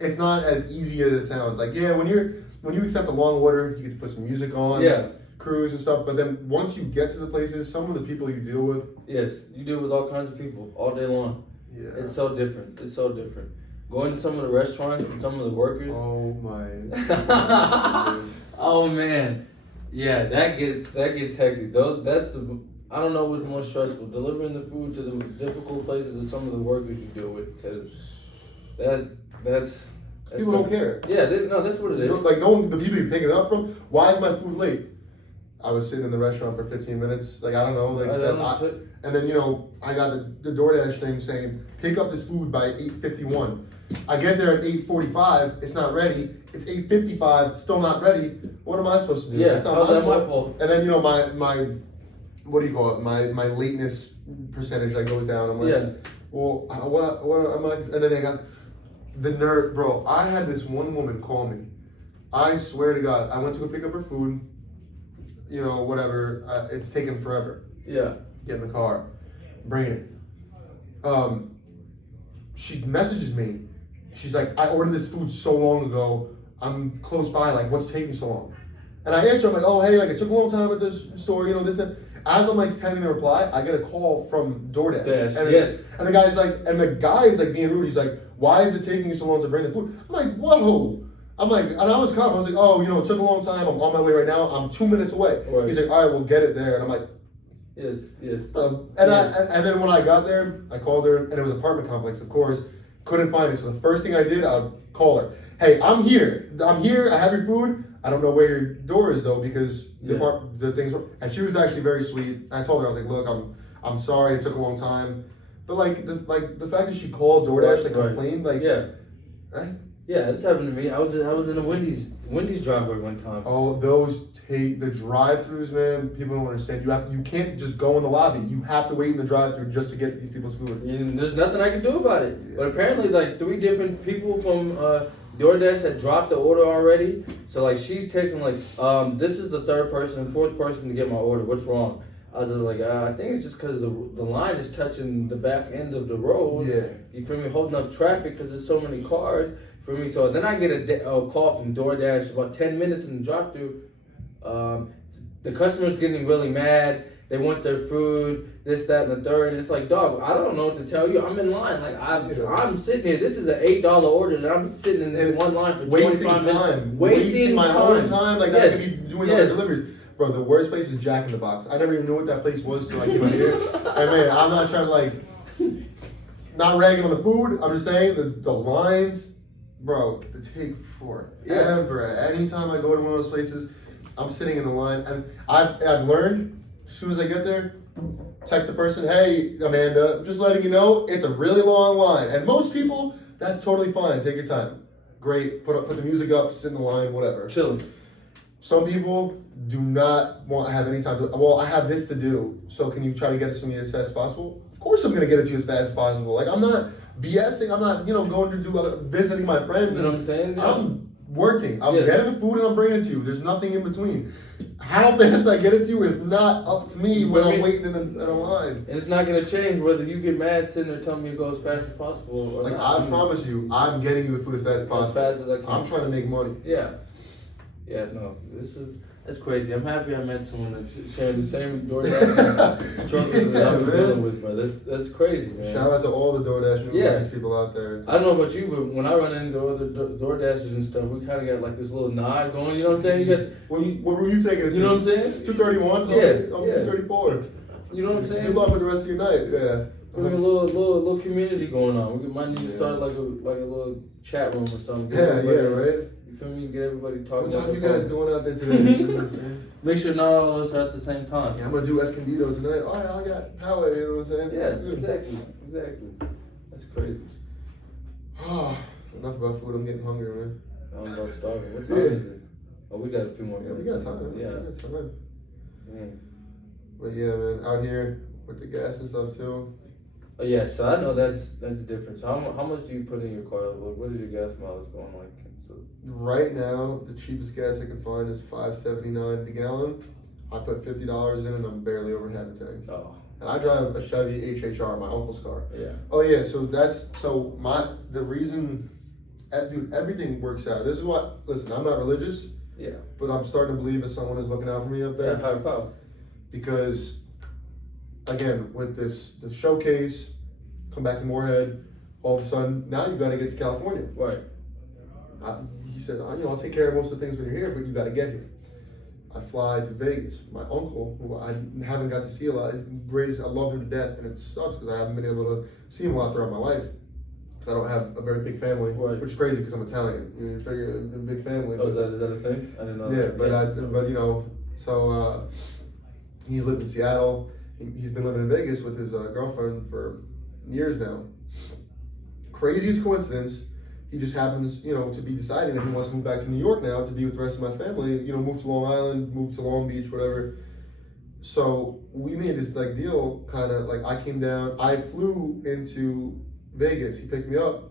it's not as easy as it sounds. When you accept a long order, you get to put some music on, cruise and stuff. But then once you get to the places, some of the people you deal with. Yes, you deal with all kinds of people all day long. Yeah. It's so different. Going to some of the restaurants and some of the workers. Oh my. Oh man. Yeah, that gets hectic. I don't know what's more stressful, delivering the food to the difficult places or some of the workers you deal with, because that's people don't care. Yeah, that's what it is. No one, the people you're picking it up from, why is my food late? I was sitting in the restaurant for 15 minutes. Like, I don't know. Like, and then, I got the DoorDash thing saying, pick up this food by 8:51. I get there at 8:45. It's not ready. It's 8:55. Still not ready. What am I supposed to do? Yeah, it's not how's that my fault? And then, my what do you call it? My lateness percentage goes down. I'm like, yeah. Well, what am I? And then I got the nerve, bro. I had this one woman call me. I swear to God, I went to go pick up her food. Whatever. It's taken forever. Yeah. Get in the car, bring it. She messages me. She's like, I ordered this food so long ago. I'm close by. Like, what's taking so long? And I answer. I'm like, oh, hey, it took a long time at this store. This and as I'm tending to reply, I get a call from DoorDash. Yes. And the guy is being rude. He's like, why is it taking you so long to bring the food? I'm like, whoa. I'm like, and I was calm. I was like, oh, it took a long time. I'm on my way right now. I'm 2 minutes away. Right. He's like, all right, we'll get it there. And I'm like, yes. And then when I got there, I called her, and it was an apartment complex, of course. Couldn't find it. So the first thing I did, I'd call her. Hey, I'm here. I have your food. I don't know where your door is though, because the things were, and she was actually very sweet. I told her, I was like, look, I'm sorry it took a long time, but the fact that she called DoorDash, complained, yeah, it's happened to me. I was in a Wendy's driveway one time. Oh, the drive-throughs, man. People don't understand. You can't just go in the lobby. You have to wait in the drive-through just to get these people's food. And there's nothing I can do about it. Yeah. But apparently, 3 different people from DoorDash had dropped the order already. So she's texting this is the 3rd person, 4th person to get my order. What's wrong? I was just like, I think it's just because the line is touching the back end of the road. Yeah. You feel me? Holding up traffic because there's so many cars. For me, so then I get a call from DoorDash about 10 minutes in the drive-thru. The customer's getting really mad. They want their food, this, that, and the third. And it's like, dog, I don't know what to tell you. I'm in line. I'm sitting here. This is an $8 order, and I'm sitting in one line for 25 minutes. Wasting my own time. I could be doing other deliveries. Bro, the worst place is Jack in the Box. I never even knew what that place was till I came out here. And man, I'm not trying to not ragging on the food. I'm just saying the lines. Bro, they take forever. Anytime I go to one of those places, I'm sitting in the line, and I've learned as soon as I get there, text the person, hey Amanda, just letting you know it's a really long line. And most people, that's totally fine. Take your time. Great. Put the music up, sit in the line, whatever. Chilling. Some people do not want to have any time to. Well, I have this to do, so can you try to get it to me as fast as possible? Of course, I'm gonna get it to you as fast as possible. I'm not BSing. I'm not, going to visiting my friend. You know what I'm saying? Yeah. I'm working. I'm getting the food and I'm bringing it to you. There's nothing in between. How fast I get it to you is not up to me when I'm waiting in a line. And it's not gonna change whether you get mad sitting there telling me to go as fast as possible or not. I promise you, I'm getting you the food as fast as possible. As fast as I can. I'm trying to make money. Yeah. Yeah. No. That's crazy. I'm happy I met someone that's sharing the same DoorDash struggles that I've been dealing with, bro. That's crazy, man. Shout out to all the DoorDash people out there. I don't know about you, but when I run into other DoorDashers and stuff, we kind of got this little nod going. You know what I'm saying? What room you taking it to? You know what I'm saying? 231. Yeah. I'm 234. You know what I'm saying? Good luck with the rest of your night. Yeah. Putting a little community going on. We might need to start like a little chat room or something. Right. You feel me? Get everybody talking. What time you guys going out there today? Make sure not all of us are at the same time. Yeah, I'm gonna do Escondido tonight. All right, I got power. You know what I'm saying? Yeah, exactly. That's crazy. Enough about food. I'm getting hungry, man. I'm about starving. What time is it? Oh, we got a few more minutes. We got time. Yeah, we got time. Man. But yeah, man, out here with the gas and stuff too. Oh yeah, so I know that's different. So how much do you put in your car? What is your gas mileage going like? So right now, the cheapest gas I can find is $5.79 a gallon. I put $50 in, and I'm barely over half a tank. Oh. And I drive a Chevy HHR, my uncle's car. Yeah. Oh yeah, the reason, dude, everything works out. This is what. Listen, I'm not religious. Yeah. But I'm starting to believe that someone is looking out for me up there. Yeah, higher power. Because, again, with the showcase, come back to Moorhead, all of a sudden, now you got to get to California. Right. He said, I'll take care of most of the things when you're here, but you got to get here. I fly to Vegas. My uncle, who I haven't got to see a lot, is greatest. I love him to death, and it sucks because I haven't been able to see him a lot throughout my life. Because I don't have a very big family, right. Which is crazy because I'm Italian. You figure a big family. Oh, is that a thing? I didn't know. Yeah, but So he's lived in Seattle. He's been living in Vegas with his girlfriend for years now. Craziest coincidence. He just happens, to be deciding that he wants to move back to New York now to be with the rest of my family. Move to Long Island, move to Long Beach, whatever. So we made this deal, kind of like I came down. I flew into Vegas. He picked me up,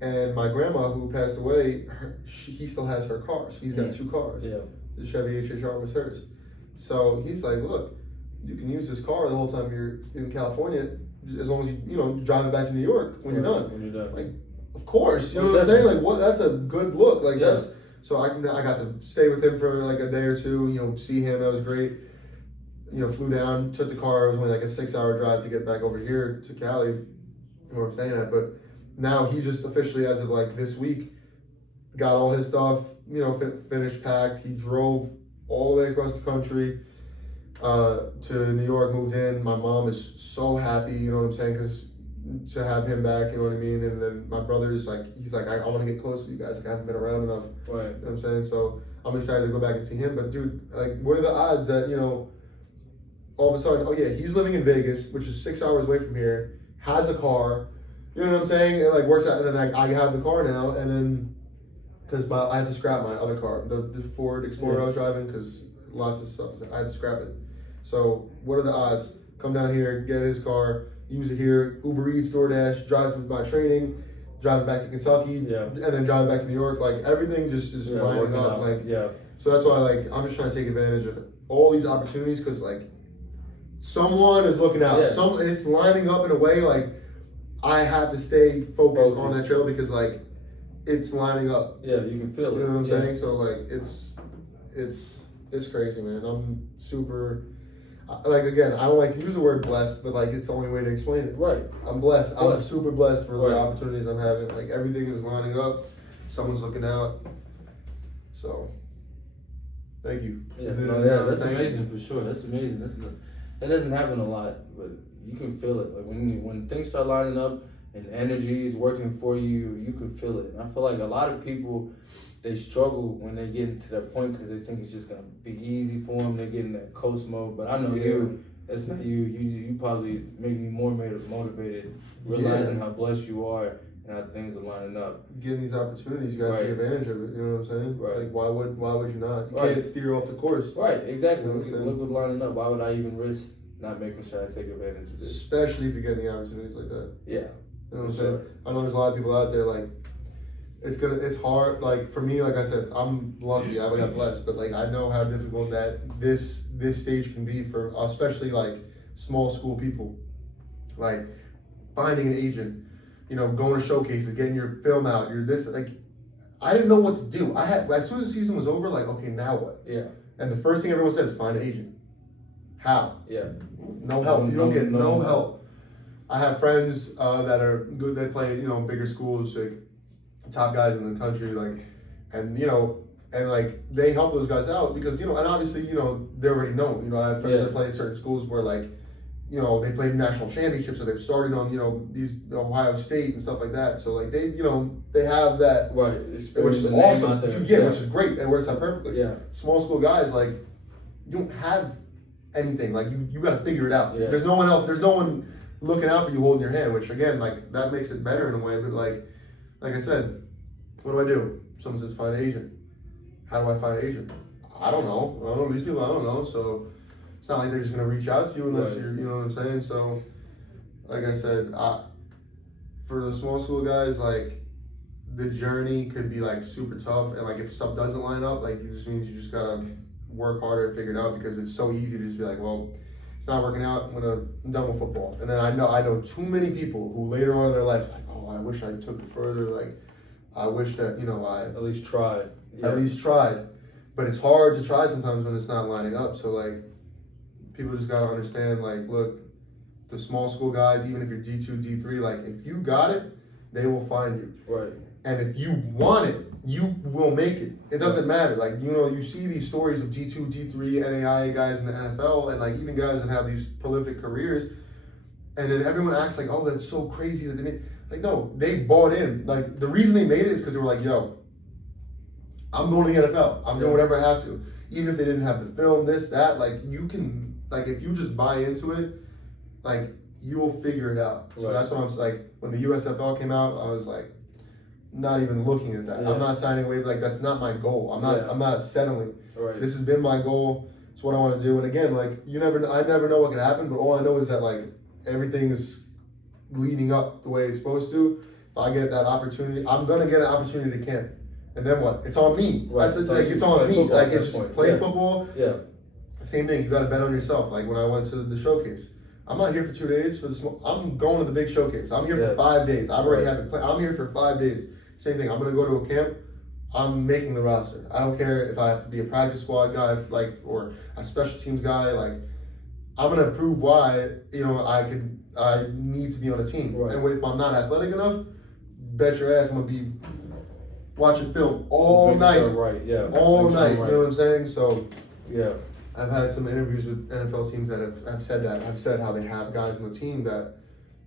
and my grandma, who passed away, he still has her car. So he's got 2 cars. Yeah. The Chevy HHR was hers. So he's like, look, you can use this car the whole time you're in California, as long as you drive it back to New York when you're done. When you're done. Like, of course, you know what I'm saying? Like, what? That's a good look. Like that's. So I got to stay with him for like a day or 2. See him. That was great. Flew down, took the car. It was only like a 6-hour drive to get back over here to Cali, where I'm staying at. But now he just officially, as of like this week, got all his stuff. Finished, packed. He drove all the way across the country to New York. Moved in. My mom is so happy. You know what I'm saying? Because to have him back, you know what I mean? And then my brother's like, he's like, I want to get close with you guys. Like, I haven't been around enough. Right. You know what I'm saying? So I'm excited to go back and see him. But dude, like, what are the odds that, all of a sudden, oh yeah, he's living in Vegas, which is 6 hours away from here, has a car, you know what I'm saying? It like works out, and then I have the car now, and then, because I had to scrap my other car, the Ford Explorer I was driving, because lots of stuff, I had to scrap it. So what are the odds? Come down here, get his car, use it here, Uber Eats, DoorDash, drive to my training, drive it back to Kentucky, and then drive it back to New York. Like everything just is lining up. So that's why I'm just trying to take advantage of all these opportunities because someone is looking out. It's lining up in a way I have to stay focused on that trail because it's lining up. Yeah, you can feel it. You know what I'm saying? So it's crazy, man. I'm super. Again, I don't like to use the word blessed, but it's the only way to explain it. Right. I'm blessed. I'm super blessed for the opportunities I'm having. Everything is lining up. Someone's looking out. So, thank you. That's amazing for sure. That's amazing. That doesn't happen a lot, but you can feel it. When things start lining up and energy is working for you, you can feel it. And I feel like a lot of people, they struggle when they get into that point because they think it's just gonna be easy for them. They get in that coast mode. But I know that's not you. You probably make me more motivated, realizing how blessed you are and how things are lining up. Getting these opportunities, you gotta take advantage of it. You know what I'm saying? Right. Why would you not? You can't steer off the course. Right. Exactly. Look what's lining up. Why would I even risk not making sure I take advantage of this? Especially if you're getting the opportunities like that. Yeah. You know what I'm saying? I know there's a lot of people out there it's hard. For me, like I said, I'm lucky. I got blessed, but I know how difficult that this stage can be for especially small school people. Finding an agent, going to showcases, getting your film out, I didn't know what to do. As soon as the season was over, okay, now what? Yeah. And the first thing everyone says is find an agent. How? Yeah. No help. You don't get no help. I have friends that are good. They play, bigger schools, top guys in the country, and they help those guys out because and obviously they're already known. I have friends that play at certain schools where they played national championships, so they've started on these Ohio State and stuff like that. So they have that, which is awesome. Which is great. It works out perfectly. Yeah. Small school guys you don't have anything. You got to figure it out. Yeah. There's no one else. There's no one looking out for you, holding your hand. Which again, that makes it better in a way. But like I said, what do? Someone says find an agent. How do I find an agent? I don't know. These people I don't know. So it's not like they're just gonna reach out to you unless you're, you know what I'm saying? So like I said, for the small school guys, the journey could be super tough, and if stuff doesn't line up, it just means you just gotta work harder to figure it out because it's so easy to just be well, it's not working out. I'm done with football. And then I know too many people who later on in their life I wish I took it further. I wish that I at least tried. Yeah. At least tried, but it's hard to try sometimes when it's not lining up. So people just gotta understand. Look, the small school guys, even if you're D2, D3, if you got it, they will find you. Right. And if you want it, you will make it. It doesn't matter. You see these stories of D2, D3, NAIA guys in the NFL, and even guys that have these prolific careers, and then everyone acts oh, that's so crazy that they made. No, they bought in. The reason they made it is because they were yo, I'm going to the NFL. I'm doing whatever I have to. even if they didn't have the film, this, that, like you can, like if you just buy into it, like you'll figure it out. So that's what I'm like. When the USFL came out, I was like, not even looking at that. I'm not signing away. Like that's not my goal. I'm not settling. This has been my goal. It's what I want to do. And again, like I never know what can happen. But all I know is that like everything is leading up the way it's supposed to. If I get that opportunity, I'm gonna get an opportunity to camp. And then what? It's on me. That's it. Like it's on me. Like it's just play football. Yeah. Same thing. You got to bet on yourself. Like when I went to the showcase, I'm not here for 2 days for the small. I'm going to the big showcase. I'm here for 5 days. I've already had to play. I'm here for 5 days. Same thing. I'm gonna go to a camp. I'm making the roster. I don't care if I have to be a practice squad guy, like or a special teams guy. Like I'm gonna prove why I need to be on a team. And if I'm not athletic enough, bet your ass I'm gonna be watching film all night. All night. You know what I'm saying? So I've had some interviews with NFL teams that have said that. Have said how they have guys on the team that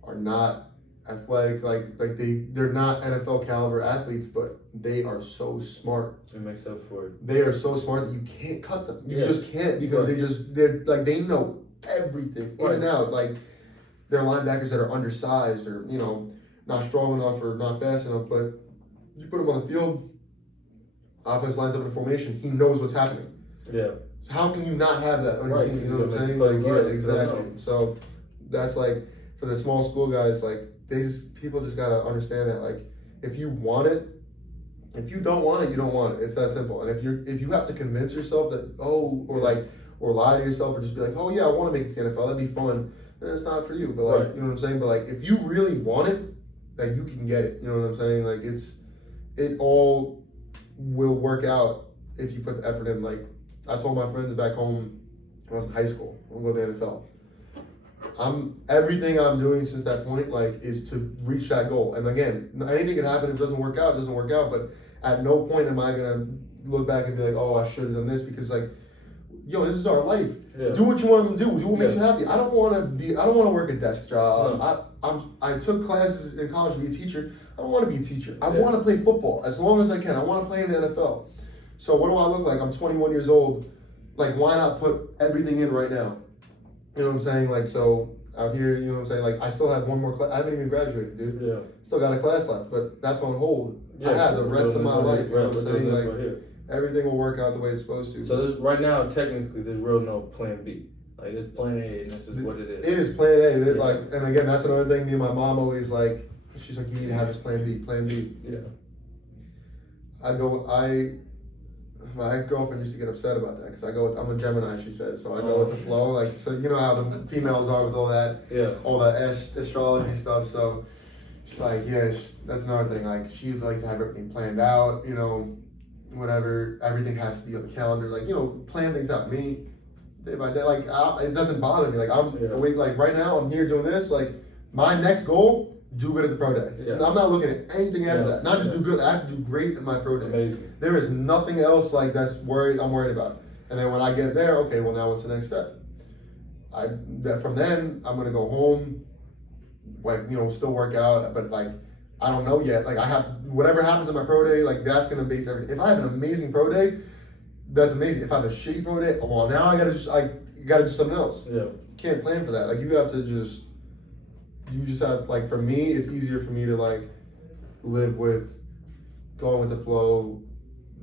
are not athletic, like they're not NFL caliber athletes, but they are so smart. It makes up for it. They are so smart that you can't cut them. You just can't because they're like they know everything in and out. Like they're linebackers that are undersized or not strong enough or not fast enough, but you put him on the field, offense lines up in a formation, he knows what's happening. So how can you not have that on your team? You know what I'm saying? Like exactly. So that's like for the small school guys, like people just gotta understand that like if you want it, if you don't want it, you don't want it. It's that simple. And if you have to convince yourself that or lie to yourself or just be like, oh yeah, I want to make it to the NFL, that'd be fun, then it's not for you. But like you know what I'm saying? But like if you really want it, like you can get it. You know what I'm saying? Like it all will work out if you put the effort in. Like I told my friends back home when I was in high school, I'm gonna go to the NFL. Everything I'm doing since that point, like, is to reach that goal. And again, anything can happen. If it doesn't work out, it doesn't work out. But at no point am I gonna look back and be like, oh, I should have done this because, like, yo, this is our life. Do what you want to do. Do what makes you happy. I don't want to work a desk job. No. I took classes in college to be a teacher. I don't want to be a teacher. I want to play football as long as I can. I want to play in the NFL. So what do I look like? I'm 21 years old. Like, why not put everything in right now? You know what I'm saying? Like, so out here, you know what I'm saying? Like, I still have one more class. I haven't even graduated, dude. Still got a class left, but that's on hold. I have the rest of my life. You know what I'm saying? Like, everything will work out the way it's supposed to. So right now, technically, there's real no plan B. Like, it's plan A, and this is what it is. It is plan A. Like, and again, that's another thing. Me and my mom always like. She's like, you need to have this plan B. Plan B. My ex-girlfriend used to get upset about that because I'm a Gemini, she says, so I go with the flow. Like, so you know how the females are with all that, all that astrology stuff. So she's like, that's another thing. Like, she'd like to have everything planned out, whatever. Everything has to be on the calendar. Like, plan things out. Me, day by day. Like, it doesn't bother me. Like, I'm awake. Like right now, I'm here doing this. Like, my next goal. Do good at the pro day. I'm not looking at anything after that. Not just do good. I have to do great in my pro day. Amazing. There is nothing else like I'm worried about. And then when I get there, okay, well now what's the next step? From then I'm gonna go home, like still work out, but like I don't know yet. Like I have whatever happens in my pro day, like that's gonna base everything. If I have an amazing pro day, that's amazing. If I have a shitty pro day, well now I gotta do something else. You can't plan for that. Like you have to just. You just have, like, for me, it's easier for me to, like, live with going with the flow,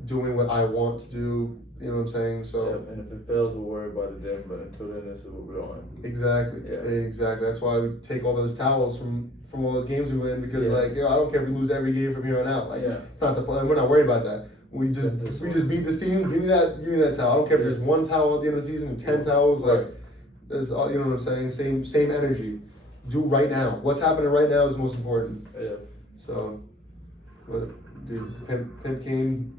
doing what I want to do, you know what I'm saying? So and if it fails, we'll worry about it then, but until then, this is what we're on. Exactly. That's why we take all those towels from all those games we win because, like, I don't care if we lose every game from here on out. Like, it's not the plan. We're not worried about that. We just beat this team. Give me that towel. I don't care if there's one towel at the end of the season, 10 towels. Like, there's, you know what I'm saying? Same energy. Do right now. What's happening right now is most important. So, but dude, Pimp Kane,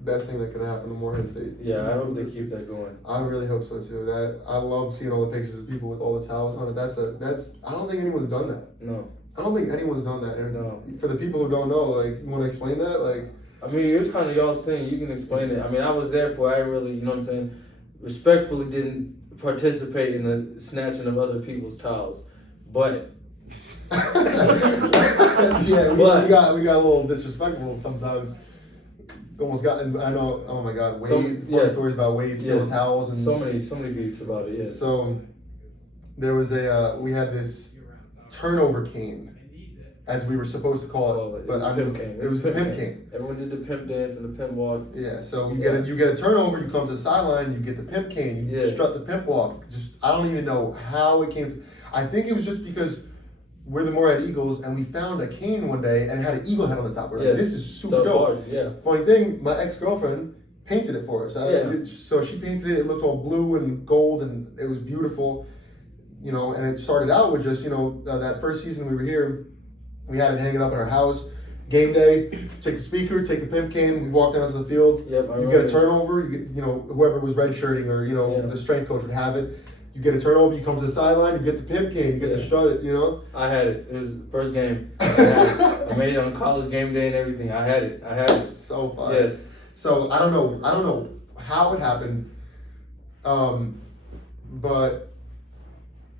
best thing that could happen to Morehead State. I hope they keep that going. I really hope so too. I love seeing all the pictures of people with all the towels on it. I don't think anyone's done that. No. I don't think anyone's done that. No. For the people who don't know, like, you want to explain that? Like, I mean, it was kind of y'all's thing. You can explain it. I mean, I was there for. I really, you know what I'm saying, respectfully didn't participate in the snatching of other people's towels. But we got a little disrespectful sometimes. almost got. I know. Oh my God, Wade. Funny stories about Wade stealing towels and so many beefs about it. Yeah. So there was we had this turnover cane, as we were supposed to call it, but it was the pimp cane. Everyone did the pimp dance and the pimp walk. Yeah, so you get a turnover, you come to the sideline, you get the pimp cane, you strut the pimp walk. Just I don't even know how it came to. I think it was just because we're the Morehead Eagles and we found a cane one day and it had an eagle head on the top. We're like, this is super dope. Funny thing, my ex-girlfriend painted it for us. So she painted it. It looked all blue and gold and it was beautiful. You know, and it started out with just that first season we were here. We had it hanging up in our house. Game day, take the speaker, take the pimp cane. We walk down to the field. You get a turnover. You get, whoever was redshirting or the strength coach would have it. You get a turnover. You come to the sideline. You get the pimp cane. You get to strut it. I had it. It was the first game. I made it on college game day and everything. I had it. So fun. Yes. So I don't know how it happened. But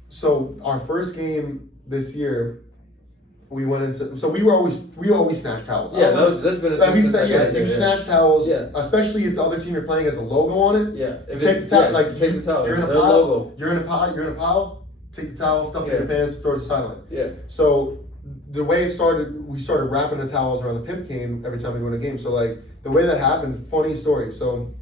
so our first game this year. We went into we always snatch towels. Yeah, that's been a thing. You snatch towels, especially if the other team you're playing has a logo on it. Yeah, take the towel. Take the towel. You're in a pile. Logo. You're in a pile. Take the towel, stuff in your pants, throw it to the sideline. Yeah. So the way it started, we started wrapping the towels around the pimp cane every time we win a game. So like the way that happened, funny story. So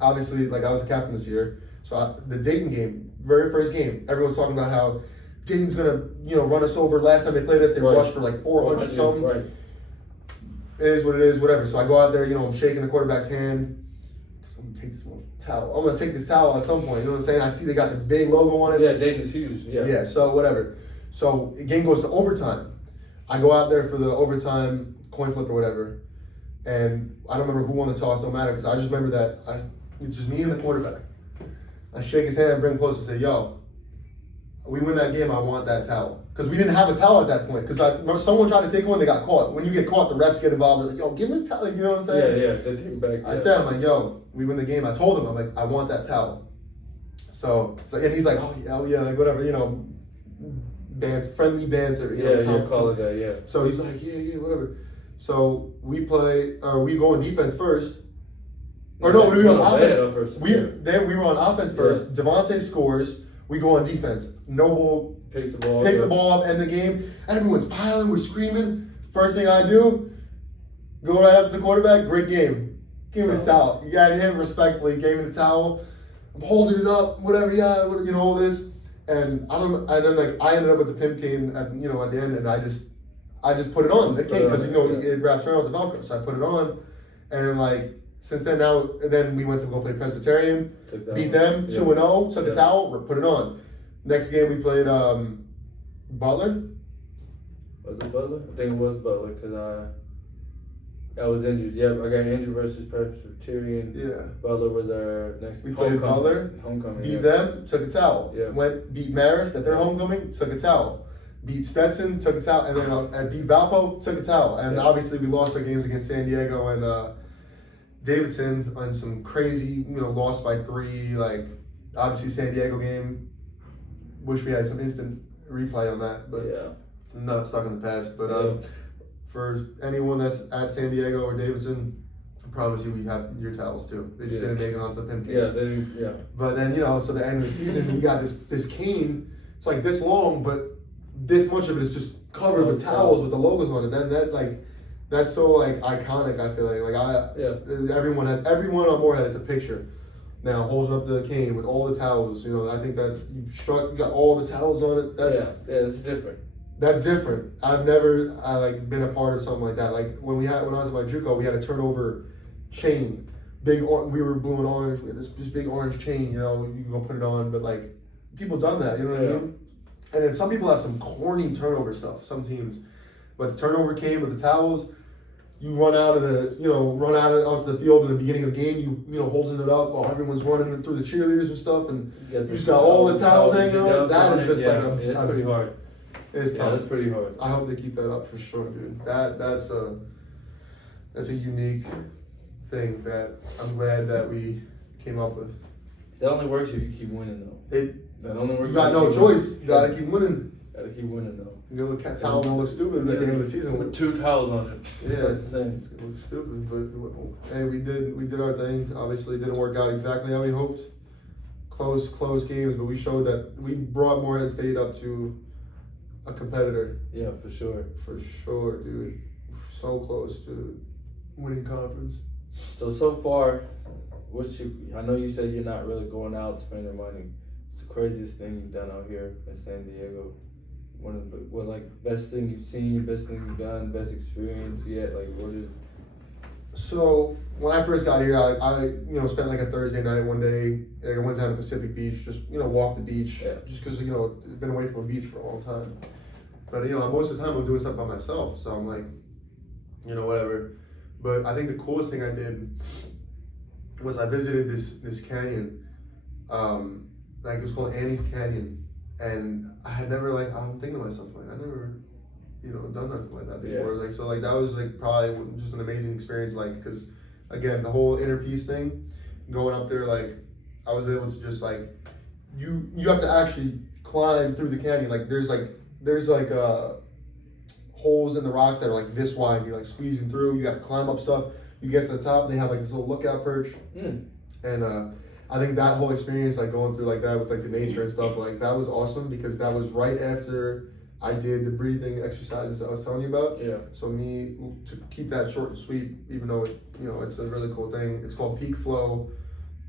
obviously, like I was the captain this year. So the Dayton game, very first game, everyone's talking about how Dayton's gonna, run us over. Last time they played us, they rushed for like 400 something. Right. It is what it is, whatever. So I go out there, I'm shaking the quarterback's hand. I'm gonna take this towel. I'm gonna take this towel at some point. You know what I'm saying? I see they got the big logo on it. Yeah, Dayton's huge. Yeah. Yeah. So whatever. So the game goes to overtime. I go out there for the overtime coin flip or whatever, and I don't remember who won the toss. Don't matter because I just remember that it's just me and the quarterback. I shake his hand, bring him close, and say, "Yo. We win that game, I want that towel." Because we didn't have a towel at that point. Because someone tried to take one, they got caught. When you get caught, the refs get involved. They're like, "Yo, give us towel." You know what I'm saying? Yeah, they take it back. I said, I'm like, "Yo, we win the game." I told him, I'm like, "I want that towel." So and he's like, "Oh yeah, like whatever, friendly banter." Call it that, yeah. So he's like, yeah, whatever. So we go on defense first. Or no, we were on offense. We were on offense first. Devontae scores. We go on defense. Noble pick the ball up, end the game. Everyone's piling, we're screaming. First thing I do, go right up to the quarterback. Great game. Give me the towel. You got him respectfully. Gave me the towel. I'm holding it up. Whatever. Yeah. All this. And I ended up with the pimp cane at the end, and I just put it on the cane because it wraps around with the Velcro. So I put it on, and then since then then we went to go play Presbyterian, beat them 2-0, took a towel, put it on. Next game we played Butler. Was it Butler? I think it was Butler because I was injured. Yep, I got injured versus Presbyterian. Yeah. Butler was our next. We played Butler. Homecoming. Beat them, took a towel. Yeah. Beat Marist at their homecoming, took a towel. Beat Stetson, took a towel, and then beat Valpo, took a towel. And obviously we lost our games against San Diego and Davidson on some crazy, lost by 3. Like obviously San Diego game. Wish we had some instant replay on that, but not stuck in the past. But for anyone that's at San Diego or Davidson, I promise you we have your towels too. They just didn't make it onto the pimp cane. Yeah. But then so the end of the season we got this cane. It's like this long, but this much of it is just covered with towels with the logos on it. Then that's so iconic. I feel like everyone on Morehead has a picture now holding up the cane with all the towels. I think that's you got all the towels on it. That's different. That's different. I've never been a part of something like that. Like when I was at my Juco, we had a turnover chain. We were blue and orange. We had this big orange chain. You can go put it on, but people done that. You know what I mean? And then some people have some corny turnover stuff. Some teams, but the turnover cane with the towels. You run out of onto the field in the beginning of the game. You holding it up while everyone's running through the cheerleaders and stuff, and you just got all the towels hanging on. That is just it's pretty hard. It's tough. That's pretty hard. I hope they keep that up for sure, dude. That's a unique thing that I'm glad that we came up with. That only works if you keep winning, though. That only works. You got no choice. You gotta keep winning. Gotta keep winning though. You know, the cat towel gonna look stupid at the end of the season with 2 towels on it. Yeah, It's the same. it's gonna look stupid, but hey, we did our thing. Obviously, it didn't work out exactly how we hoped. Close games, but we showed that we brought Morehead State up to a competitor. Yeah, for sure. For sure, dude. So close to winning conference. So far, I know you said you're not really going out spending money. It's the craziest thing you've done out here in San Diego. Best thing you've seen, best thing you've done, best experience yet? Like, what is? So when I first got here, I spent like a Thursday night one day. Like I went down to Pacific Beach, just walk the beach, just because I've been away from a beach for a long time. But most of the time I'm doing stuff by myself, so I'm like, whatever. But I think the coolest thing I did was I visited this canyon. It was called Annie's Canyon, and I had never I'm thinking to myself I never done nothing like that before. Yeah. That was probably just an amazing experience. Because again, the whole inner peace thing, going up there, I was able to just you have to actually climb through the canyon. There's holes in the rocks that are this wide. You're squeezing through. You got to climb up stuff. You get to the top, and they have this little lookout perch. And I think that whole experience, going through that with the nature and stuff, that was awesome, because that was right after I did the breathing exercises I was telling you about. Yeah. So to keep that short and sweet, even though it's a really cool thing. It's called Peak Flow.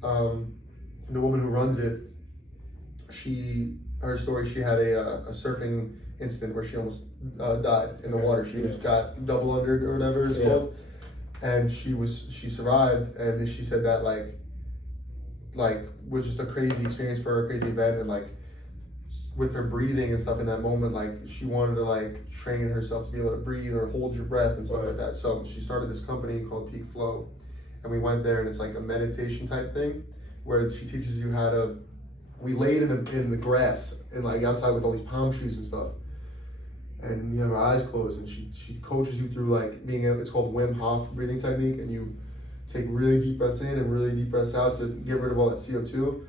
The woman who runs it, her story, she had a surfing incident where she almost died in the water. She got double undered or whatever it's called, and she survived. And she said that was just a crazy experience for her, a crazy event, and with her breathing and stuff in that moment, she wanted to train herself to be able to breathe or hold your breath and stuff like that. So she started this company called Peak Flow, and we went there, and it's a meditation type thing where she teaches you how to. We laid in the grass and outside with all these palm trees and stuff, and you have our eyes closed, and she coaches you through it's called Wim Hof breathing technique, and you take really deep breaths in and really deep breaths out to get rid of all that CO2,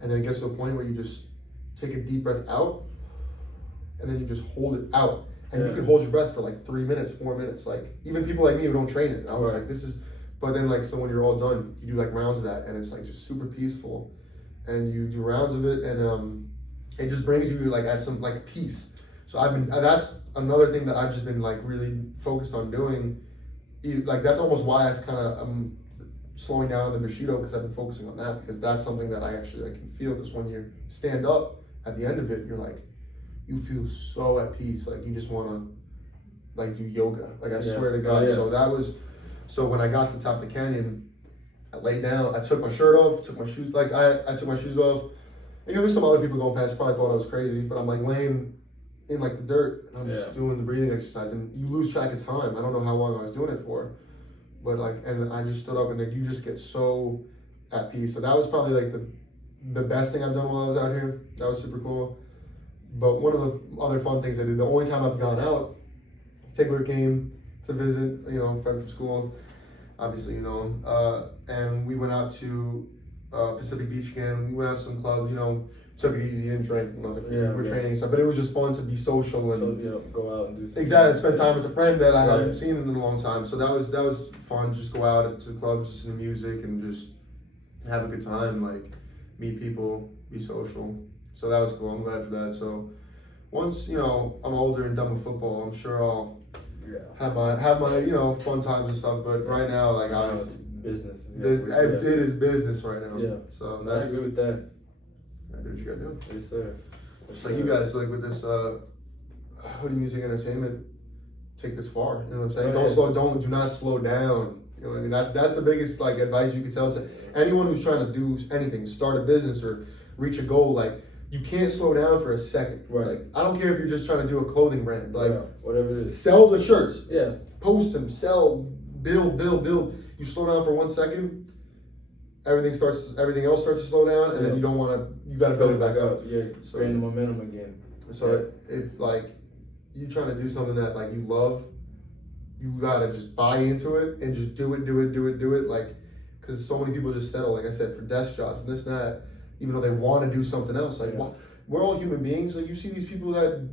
and then it gets to a point where you just take a deep breath out, and then you just hold it out, and you can hold your breath for 3 minutes, 4 minutes. Even people like me who don't train it, and I was this is. But then so when you're all done, you do rounds of that, and it's just super peaceful, and you do rounds of it, and it just brings you at some peace. So that's another thing that I've just been really focused on doing. That's almost why I I'm slowing down on the Bushido, because I've been focusing on that, because that's something that I actually can feel. Because when you stand up at the end of it, you're you feel so at peace. You just want to do yoga. I swear to God. So when I got to the top of the canyon, I laid down. I took my shirt off, took my shoes. I took my shoes off. And there's some other people going past probably thought I was crazy, but I'm laying in the dirt, and I'm just doing the breathing exercise, and you lose track of time. I don't know how long I was doing it for, but and I just stood up, and then you just get so at peace. So that was probably the best thing I've done while I was out here. That was super cool. But one of the other fun things I did, the only time I've gone out, Tigler came to visit, a friend from school, obviously and we went out to Pacific Beach again. We went out to some clubs, took it easy, didn't drink, nothing. We're training and stuff, but it was just fun to be social and go out and do something. Exactly, spend time with a friend that I haven't seen in a long time. So that was fun. Just go out to clubs, listen to music, and just have a good time. Meet people, be social. So that was cool. I'm glad for that. So once I'm older and done with football, I'm sure I'll have my fun times and stuff. But right now, obviously business. It is business right now. Yeah. So I agree with that. I do what you gotta do. Yes, sir. Just you guys, with this Hoodie Music Entertainment, take this far. You know what I'm saying? Do not slow down. You know what I mean? That's the biggest advice you could tell to anyone who's trying to do anything, start a business or reach a goal. You can't slow down for a second. Right. I don't care if you're just trying to do a clothing brand. Whatever it is. Sell the shirts. Yeah. Post them. Sell. Build. You slow down for 1 second, everything else starts to slow down, and then you don't want to. You got to build it back up. Yeah. Gain the momentum again. So if you trying to do something that you love, you gotta just buy into it and just do it. Because so many people just settle, like I said, for desk jobs and this and that, even though they want to do something else. We're all human beings. You see these people that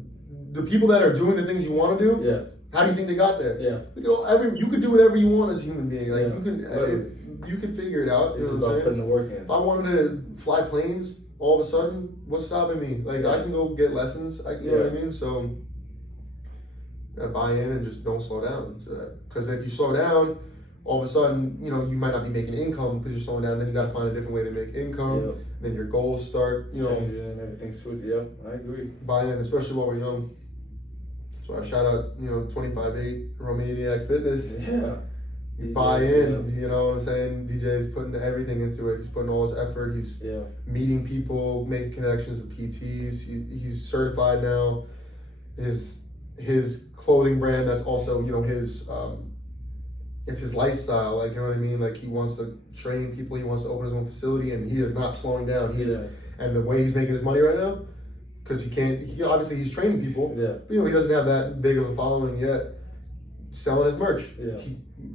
the people that are doing the things you want to do, Yeah. how do you think they got there? Yeah. You could do whatever you want as a human being. Like Yeah. you can figure it out. You It's know what about I'm saying? putting the work in. If I wanted to fly planes, all of a sudden, what's stopping me? Like I can go get lessons. You know what I mean? So gotta buy in and just don't slow down to that. Because if you slow down, all of a sudden, you know, you might not be making income because you're slowing down. Then you got to find a different way to make income. Yep. Then your goals start, you know, changing and everything switch. Yep, I agree. buy in, especially while we're young. So I shout out, you know, 25-8 Romaniac Fitness. Yeah. You buy in, you know what I'm saying? DJ is putting everything into it. He's putting all his effort. He's meeting people, making connections with PTs. He's certified now. His clothing brand, that's also, you know, his it's his lifestyle. Like, you know what I mean? Like, he wants to train people. He wants to open his own facility, and he is not slowing down. And the way he's making his money right now, because obviously he's training people. Yeah. But, you know, he doesn't have that big of a following yet. Selling his merch. Yeah.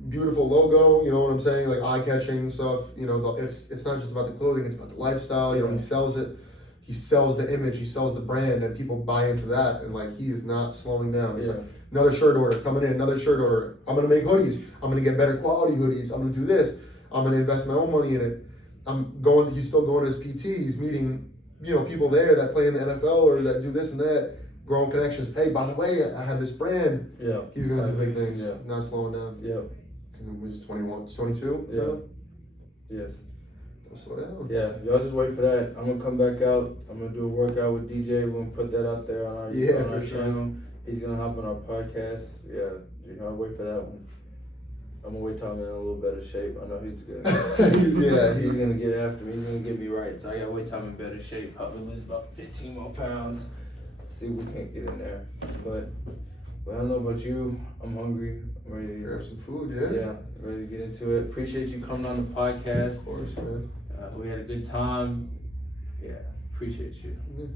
Beautiful logo, you know what I'm saying? Like eye-catching stuff. You know, it's not just about the clothing, it's about the lifestyle. You know, he sells it. He sells the image, he sells the brand, and people buy into that. And like, he is not slowing down. It's like, another shirt order coming in, another shirt order. I'm gonna make hoodies. I'm gonna get better quality hoodies. I'm gonna do this. I'm gonna invest my own money in it. He's still going to his PT. He's meeting, you know, people there that play in the NFL or that do this and that. Growing connections. Hey, by the way, I have this brand. Yeah. He's gonna do big things. Yeah. Not slowing down. Yeah. And he's 21, 22. Yeah. Now? Yes. Don't slow down. Yeah. Y'all just wait for that. I'm gonna come back out. I'm gonna do a workout with DJ. We're gonna put that out there on our channel. He's gonna hop on our podcast. Yeah. You know, I'll wait for that one. I'm gonna wait till I'm in a little better shape. I know he's good. Yeah, he's gonna get after me. He's gonna get me right. So I gotta wait till I'm in better shape. Probably lose about 15 more pounds. See if we can't get in there. But I don't know about you. I'm hungry. I'm ready to grab some food, Yeah, ready to get into it. Appreciate you coming on the podcast. Of course, man. We had a good time. Yeah, appreciate you. Yeah.